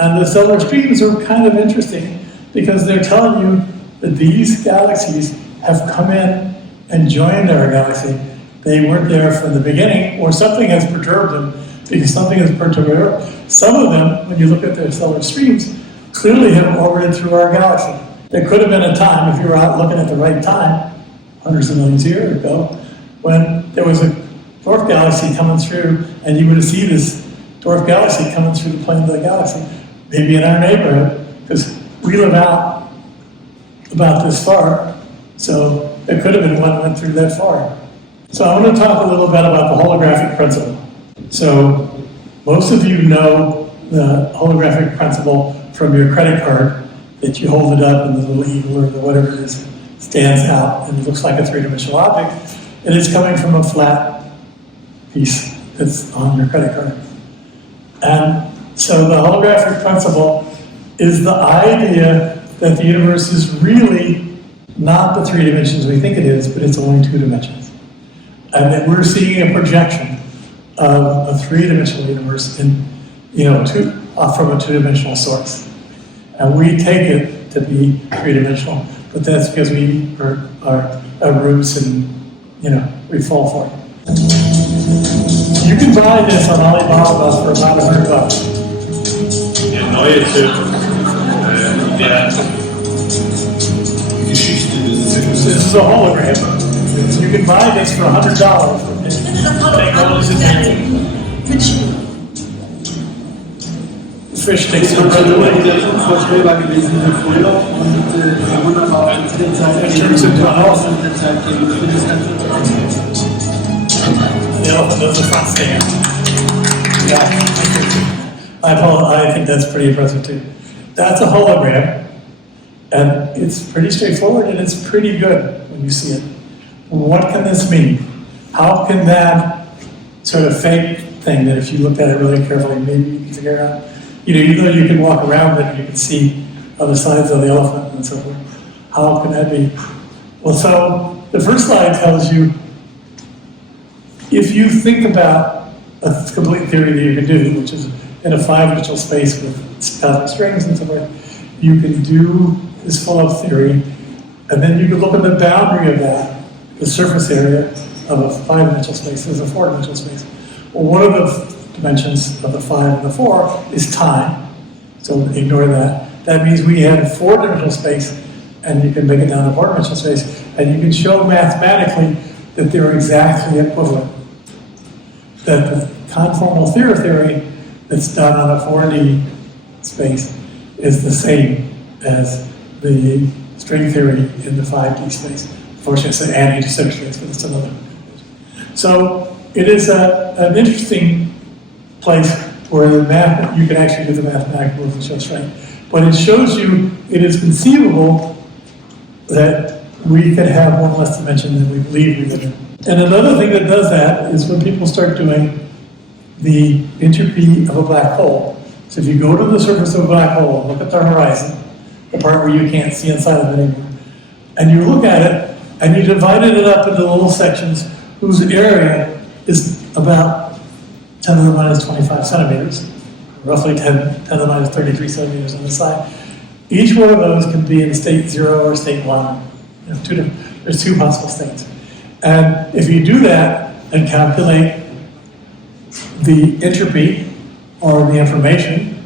And the stellar streams are kind of interesting because they're telling you that these galaxies have come in and joined our galaxy. They weren't there from the beginning, or something has perturbed them, because something has perturbed Earth. Some of them, when you look at their stellar streams, clearly have orbited through our galaxy. There could have been a time, if you were out looking at the right time, hundreds of millions of years ago, when there was a dwarf galaxy coming through, and you would have seen this dwarf galaxy coming through the plane of the galaxy, maybe in our neighborhood, because we live out about this far, so there could have been one that went through that far. So I want to talk a little bit about the holographic principle. So most of you know the holographic principle from your credit card, that you hold it up and the little eagle or the whatever it is stands out and it looks like a three-dimensional object, and it's coming from a flat piece that's on your credit card. And so the holographic principle is the idea that the universe is really not the 3 dimensions we think it is, but it's only 2 dimensions. And that we're seeing a projection of a 3-dimensional universe in, from a 2-dimensional source. And we take it to be 3-dimensional, but that's because we are roots and, we fall for it. You can buy this on Alibaba for about $100. Ja, neue Tipp. This is a hologram. You can buy this for $100. fish takes the breath away. It turns into an elephant. The elephant does the front stand. Yeah, I think that's pretty impressive too. That's a hologram, and it's pretty straightforward, and it's pretty good when you see it. What can this mean? How can that sort of fake thing that if you looked at it really carefully, maybe you can figure out, even though you can walk around it and you can see other sides of the elephant and so forth, how can that be? Well, so the first slide tells you, if you think about a complete theory that you can do, which is in a 5-dimensional space with cosmic strings and so forth, you can do this full-up theory, and then you can look at the boundary of that, the surface area of a 5-dimensional space is a 4-dimensional space. Well, one of the dimensions of the 5 and the 4 is time, so ignore that. That means we have 4-dimensional space, and you can make it down to 4-dimensional space, and you can show mathematically that they're exactly equivalent. That the conformal theory that's done on a 4D space is the same as the string theory in the 5D space. Unfortunately, it's an anti-symmetry space, but it's another. So it is an interesting place where the math, you can actually do the mathematical proof and show strength. But it shows you it is conceivable that we could have one less dimension than we believe we live in. And another thing that does that is when people start doing the entropy of a black hole. So if you go to the surface of a black hole, look at the horizon, the part where you can't see inside of it anymore, and you look at it, and you divided it up into little sections whose area is about 10 to the minus 25 centimeters, roughly 10 to the minus 33 centimeters on the side. Each one of those can be in state 0 or state 1. There's two possible states. And if you do that and calculate the entropy or the information,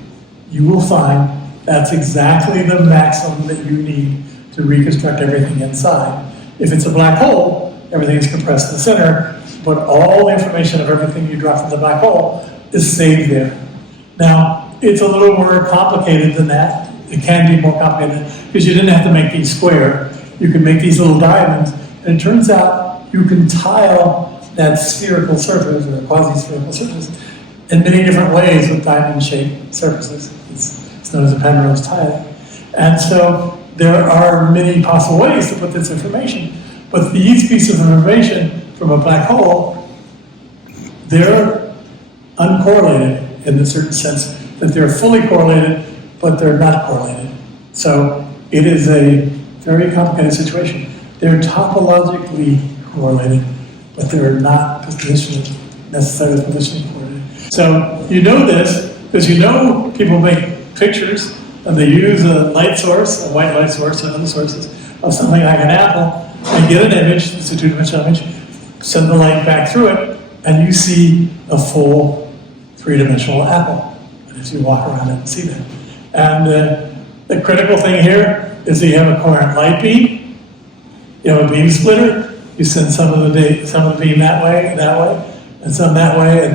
you will find that's exactly the maximum that you need to reconstruct everything inside. If it's a black hole, everything is compressed in the center, but all the information of everything you drop from the black hole is saved there. Now, it's a little more complicated than that. It can be more complicated because you didn't have to make these square. You can make these little diamonds, and it turns out you can tile that spherical surface or quasi-spherical surface in many different ways with diamond-shaped surfaces. It's known as a Penrose tiling. And so there are many possible ways to put this information, but these pieces of information from a black hole, they're uncorrelated in a certain sense that they're fully correlated, but they're not correlated. So it is a very complicated situation. They're topologically correlated, but they're not necessarily positionally correlated. So you know this because you know people make pictures and they use a light source, a white light source, and other sources of something like an apple, and get an image, it's a two-dimensional image, send the light back through it, and you see a full three-dimensional apple. And if you walk around it and see that. And the critical thing here is that you have a coherent light beam, you have a beam splitter, you send some of the beam that way, and some that way,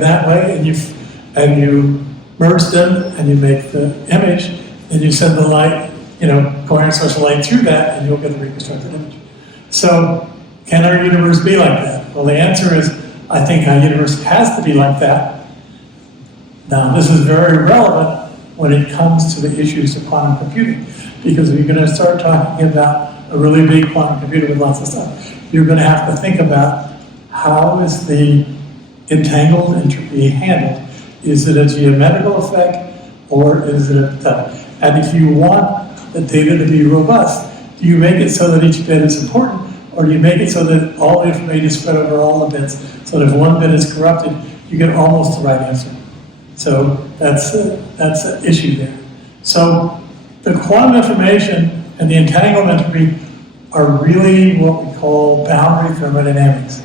and you merge them, and you make the image, and you send the light, coherent source of light through that, and you'll get a reconstructed image. So, can our universe be like that? Well, the answer is, I think our universe has to be like that. Now, this is very relevant when it comes to the issues of quantum computing, because if you're going to start talking about a really big quantum computer with lots of stuff, you're going to have to think about how is the entangled entropy handled? Is it a geometrical effect, or is it a... And if you want the data to be robust, do you make it so that each bit is important, or do you make it so that all the information is spread over all the bits, so that if one bit is corrupted, you get almost the right answer? So that's an issue there. So the quantum information and the entanglement entropy are really what we call boundary thermodynamics.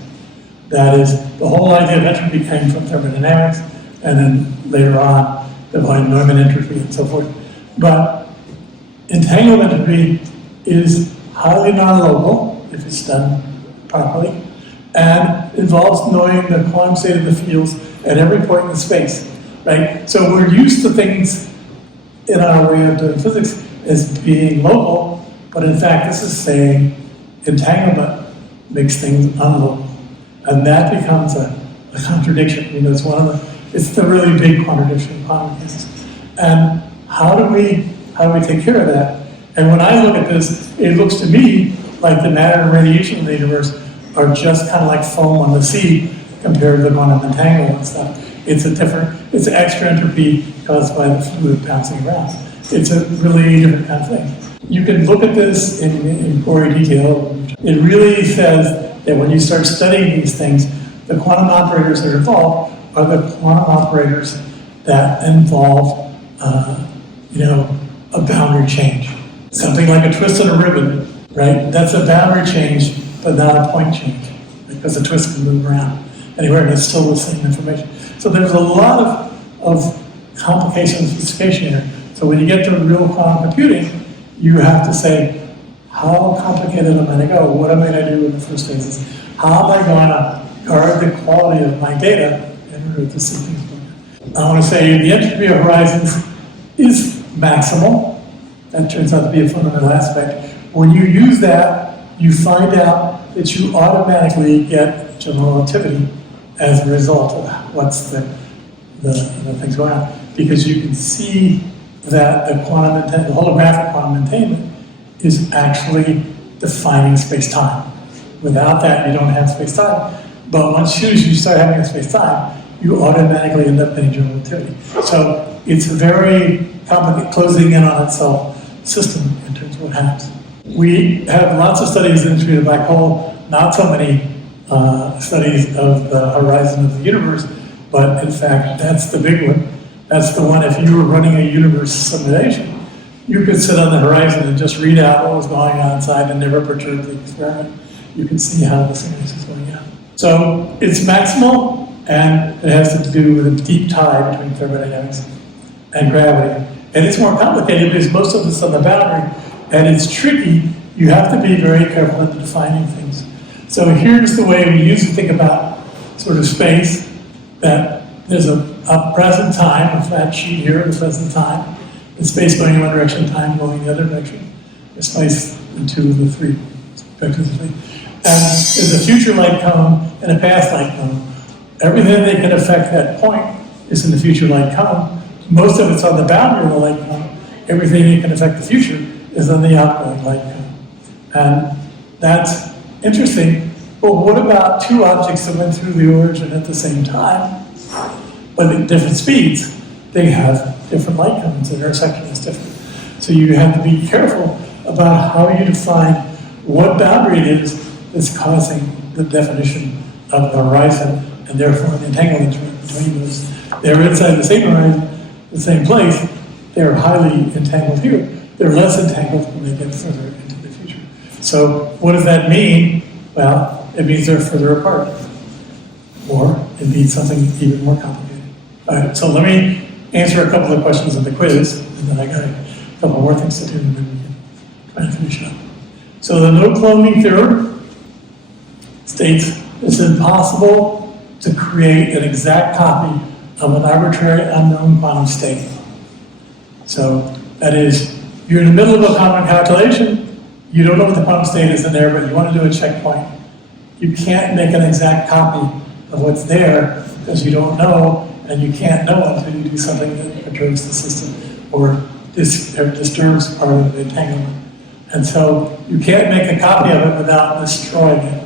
That is, the whole idea of entropy came from thermodynamics, and then later on, the von Neumann entropy and so forth. But entanglement entropy is highly non-local, if it's done properly, and involves knowing the quantum state of the fields at every point in the space, right? So we're used to things in our way of doing physics as being local, but in fact this is saying entanglement makes things unlocal. And that becomes a contradiction. It's the really big contradiction in quantum mechanics. And how do we take care of that? And when I look at this, it looks to me like the matter and radiation of the universe are just kind of like foam on the sea compared to the quantum entanglement and stuff. It's extra entropy caused by the fluid bouncing around. It's a really different kind of thing. You can look at this in gory detail. It really says that when you start studying these things, the quantum operators that are involved are the quantum operators that involve, a boundary change. Something like a twist on a ribbon, right? That's a boundary change, but not a point change, because the twist can move around anywhere and it's still the same information. So there's a lot of complication and sophistication here. So when you get to real quantum computing, you have to say, how complicated am I going to go? What am I going to do in the first phases? How am I going to guard the quality of my data in order to see things better? I want to say the entropy of horizons is maximal. That turns out to be a fundamental aspect. When you use that, you find out that you automatically get general relativity as a result of what's the things going on. Because you can see that the holographic quantum containment is actually defining space-time. Without that, you don't have space-time. But as soon as you start having a space-time, you automatically end up getting general relativity. So it's a very complicated, closing in on itself system in terms of what happens. We have lots of studies in the black hole, not so many studies of the horizon of the universe, but in fact, that's the big one. That's the one, if you were running a universe simulation, you could sit on the horizon and just read out what was going on inside and never perturb the experiment. You can see how the simulation is going on. So it's maximal, and it has to do with a deep tie between thermodynamics and gravity. And it's more complicated because most of it's on the boundary, and it's tricky. You have to be very careful in defining things. So here's the way we usually think about sort of space, that there's a present time, a flat sheet here, a present time, the space going in one direction, time going the other direction. There's space in two of the three vectors. And there's a future light cone and a past light cone. Everything that can affect that point is in the future light cone. Most of it's on the boundary of the light cone. Everything that can affect the future is on the outgoing light cone. And that's interesting. But what about two objects that went through the origin at the same time, but at different speeds? They have different light cones, and their intersection is different. So you have to be careful about how you define what boundary it is that's causing the definition of the horizon, and therefore the entanglement between those. They're inside the same horizon, the same place. They're highly entangled here. They're less entangled when they get further into the future. So what does that mean? Well, it means they're further apart. Or it means something even more complicated. All right, so let me answer a couple of questions in the quiz, and then I got a couple more things to do, and then we can try and finish up. So the no-cloning theorem states it's impossible to create an exact copy of an arbitrary unknown quantum state. So that is, you're in the middle of a quantum calculation, you don't know what the quantum state is in there, but you want to do a checkpoint. You can't make an exact copy of what's there because you don't know, and you can't know until you do something that perturbs the system or disturbs part of the entanglement. And so you can't make a copy of it without destroying it.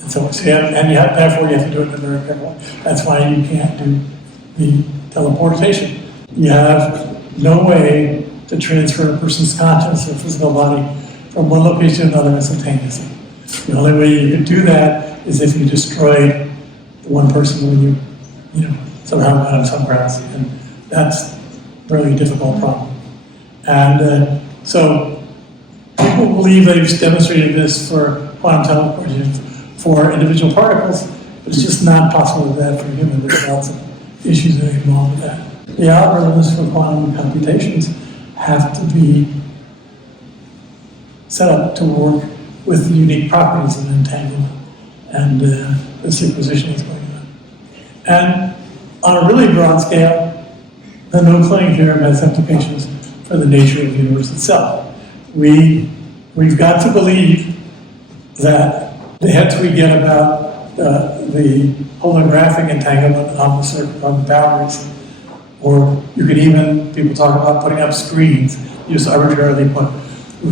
And so therefore you have to do it very carefully. That's why you can't do the teleportation. You have no way to transfer a person's consciousness or physical body from one location to another instantaneously. The only way you could do that is if you destroyed the one person when you somehow got him somewhere else. And that's a really difficult problem. And so people believe they've demonstrated this for quantum teleportation for individual particles, but it's just not possible to do that for humans. There's lots of issues that are involved with that. The algorithms for quantum computations have to be set up to work with the unique properties of entanglement and the superposition is going on. And on a really broad scale, the no-cloning theorem has implications for the nature of the universe itself. We've got to believe that the hints we get about the holographic entanglement on the boundaries, or you could even, people talk about putting up screens. You just arbitrarily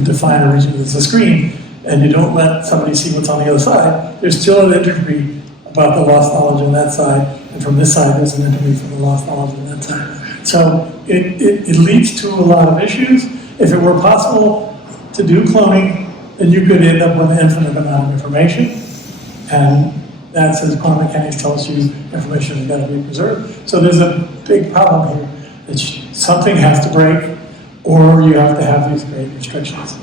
define a region as a screen, and you don't let somebody see what's on the other side. There's still an entropy about the lost knowledge on that side, and from this side there's an entropy for the lost knowledge on that side. So it leads to a lot of issues. If it were possible to do cloning, then you could end up with an infinite amount of information, and that's, as quantum mechanics tells you, information has got to be preserved. So there's a big problem here that something has to break, or you have to have these great restrictions.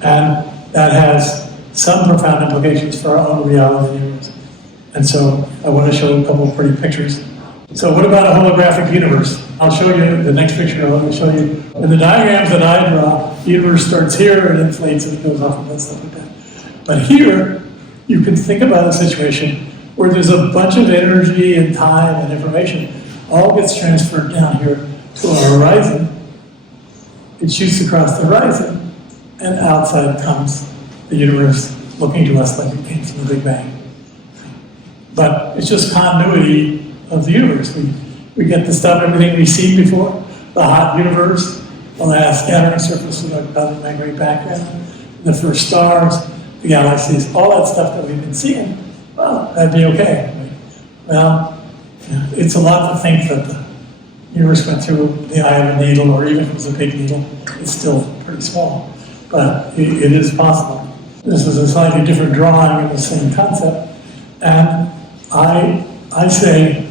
And that has some profound implications for our own reality in the universe. And so I want to show a couple of pretty pictures. So what about a holographic universe? I'll show you the next picture. I'll show you in the diagrams that I draw, the universe starts here and inflates and it goes off and stuff like that. But here, you can think about a situation where there's a bunch of energy and time and information all gets transferred down here to our horizon. It shoots across the horizon, and outside comes the universe looking to us like it came from the Big Bang. But it's just continuity of the universe. We get the stuff, everything we've seen before, the hot universe, the last scattering surface with a magnetic background, the first stars, the galaxies, all that stuff that we've been seeing. Well, that'd be okay. Well, it's a lot to think that the universe went through the eye of a needle, or even if it was a big needle, it's still pretty small. But it is possible. This is a slightly different drawing of the same concept. And I say,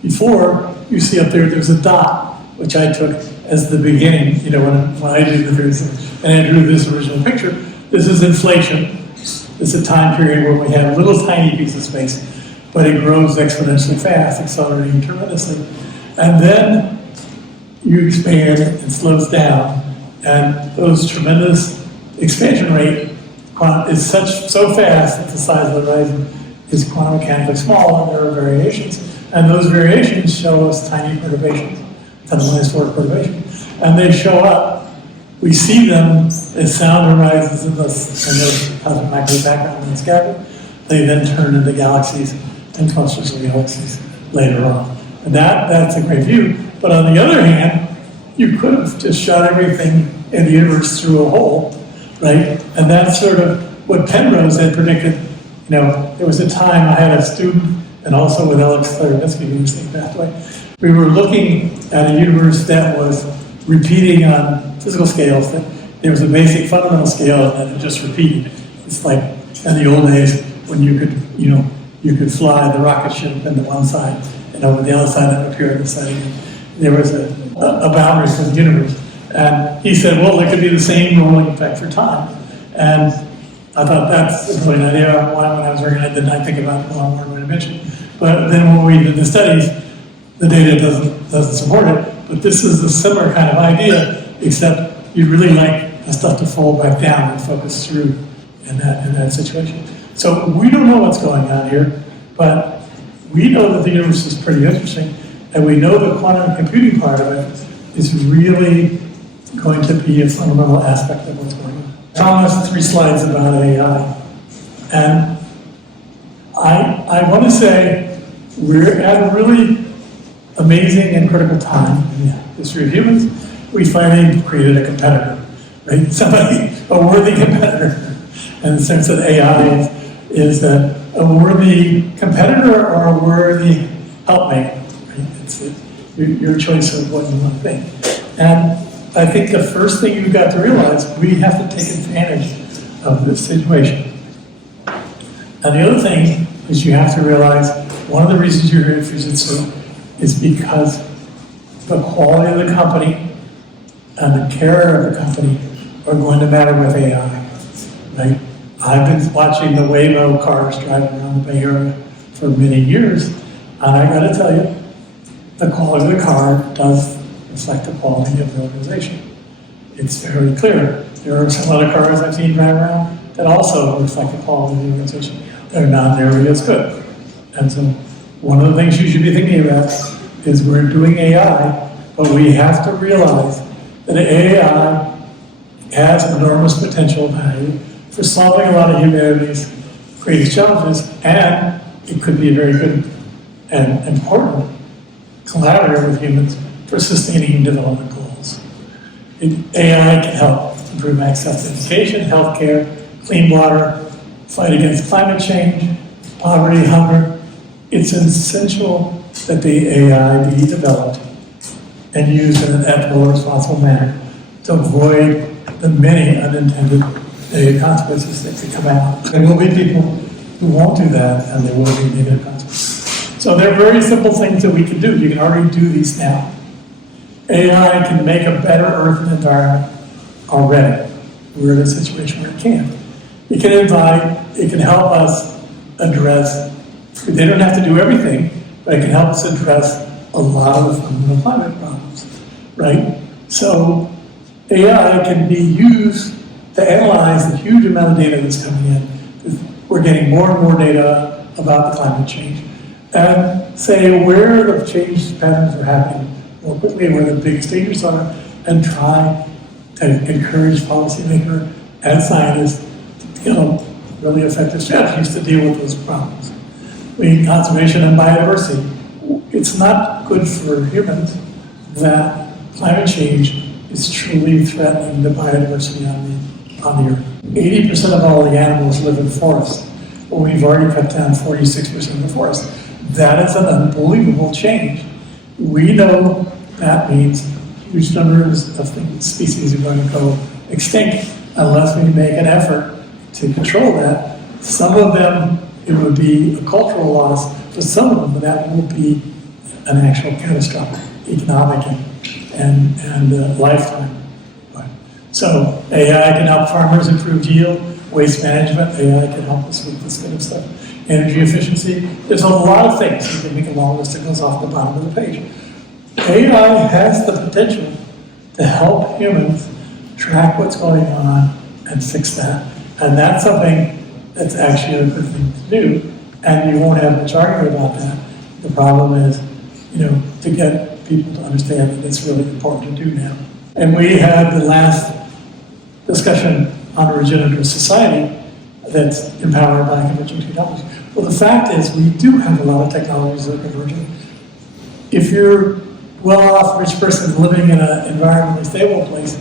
before, you see up there's a dot, which I took as the beginning, when I did the theories, and I drew this original picture. This is inflation. It's a time period where we have a little tiny piece of space, but it grows exponentially fast, accelerating tremendously. And then you expand it, it slows down, and those tremendous expansion rate is so fast that the size of the horizon is quantum mechanically small, and there are variations. And those variations show us tiny perturbations, 10⁻⁴ perturbations. And they show up. We see them as sound arises in the cosmic magnetic background and scatter. They then turn into galaxies and clusters of galaxies later on. And that's a great view. But on the other hand, you could have just shot everything in the universe through a hole, right? And that's sort of what Penrose had predicted. There was a time I had a student, and also with Alex Claravitsky, who was the pathway. We were looking at a universe that was repeating on physical scales. That there was a basic fundamental scale, and then it just repeated. It's like in the old days when you could fly the rocket ship into one side, and over the other side it would appear on the side again. There was a boundary for the universe. And he said, well, it could be the same rolling effect for time. And I thought that's a brilliant idea. When I was working on it, did not think about the long-term dimension. But then when we did the studies, the data doesn't support it. But this is a similar kind of idea, except you'd really like the stuff to fold back down and focus through in that situation. So we don't know what's going on here, but we know that the universe is pretty interesting, and we know the quantum computing part of it is really going to be a fundamental aspect of what's going on. Tom has 3 slides about AI, and I want to say we're at a really amazing and critical time in the history of humans. We finally created a competitor, right? Somebody, a worthy competitor, in the sense that AI is a worthy competitor or a worthy helpmate, right? It's your choice of what you want to think. And I think the first thing you've got to realize, we have to take advantage of this situation. And the other thing is you have to realize one of the reasons you're here at Fujitsu is because the quality of the company and the care of the company are going to matter with AI, right? I've been watching the Waymo cars driving around the Bay Area for many years, and I got to tell you, the quality of the car does reflect the quality of the organization. It's very clear. There are some other cars I've seen drive around that also reflect the quality of the organization. They're not nearly as good. And so one of the things you should be thinking about is we're doing AI, but we have to realize that AI has enormous potential value for solving a lot of humanity's greatest challenges, and it could be a very good and important collaborator with humans for sustaining development goals. AI can help improve access to education, healthcare, clean water, fight against climate change, poverty, hunger. It's essential that the AI be developed and used in an ethical, responsible manner to avoid the many unintended negative consequences that could come out. There will be people who won't do that, and there will be negative consequences. So there are very simple things that we can do. You can already do these now. AI can make a better Earth and environment already. We're in a situation where it can. It can invite, it can help us address, they don't have to do everything, but it can help us address a lot of the fundamental climate problems, right? So AI can be used to analyze the huge amount of data that's coming in. We're getting more and more data about the climate change, and say where the change patterns are happening more quickly, where the biggest dangers are, and try to encourage policymakers and scientists to develop really effective strategies to deal with those problems. Conservation and biodiversity. It's not good for humans that climate change is truly threatening the biodiversity on the Earth. 80% of all the animals live in forests, but we've already cut down 46% of the forest. That is an unbelievable change. We know that means huge numbers of species are going to go extinct unless we make an effort to control that. Some of them, it would be a cultural loss, but some of them, that will be an actual catastrophic economic and lifetime. So AI can help farmers improve yield, waste management. AI can help us with this kind of stuff. Energy efficiency. There's a lot of things. You can make a long list that goes off the bottom of the page. AI has the potential to help humans track what's going on and fix that. And that's something that's actually a good thing to do. And you won't have much argument about that. The problem is, to get people to understand that it's really important to do now. And we had the last discussion on a regenerative society that's empowered by converging technologies. Well, the fact is we do have a lot of technologies that are converging. If you're well-off rich person living in an environmentally stable place,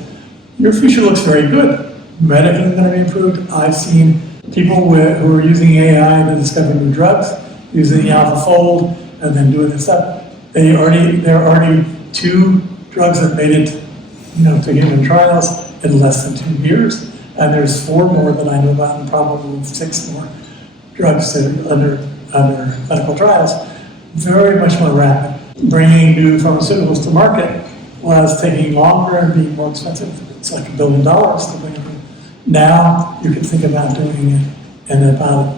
your future looks very good. Medicine is going to be improved. I've seen people who are using AI to discover new drugs, using the AlphaFold, and then doing this stuff. There are already 2 drugs that made it, to human trials in less than 2 years, and there's 4 more that I know about, and probably 6 more drugs that are under clinical trials. Very much more rapid. Bringing new pharmaceuticals to market was taking longer and being more expensive. It's like $1 billion to bring it. Now you can think about doing it in about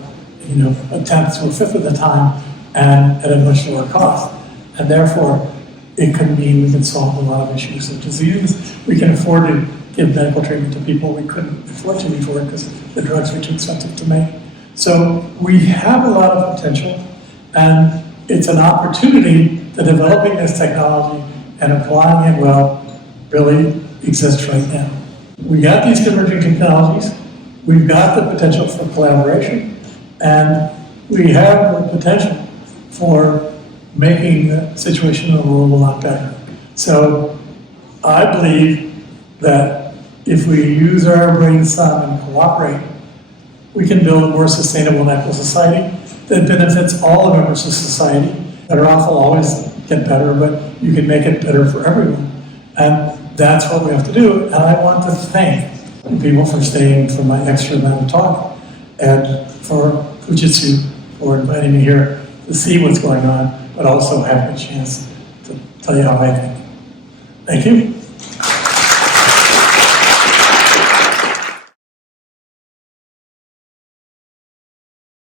a tenth to a fifth of the time and at a much lower cost. And therefore, it could mean we can solve a lot of issues of diseases. We can afford to give medical treatment to people we couldn't afford to before because the drugs were too expensive to make. So we have a lot of potential, and it's an opportunity that developing this technology and applying it well really exists right now. We got these converging technologies, we've got the potential for collaboration, and we have the potential for making the situation in the world a lot better. So I believe that if we use our brains some and cooperate, we can build a more sustainable and equitable society that benefits all the members of society. Better off will always get better, but you can make it better for everyone. And that's what we have to do. And I want to thank people for staying for my extra amount of talk, and for Fujitsu for inviting me here to see what's going on, but also having a chance to tell you how I think. Thank you.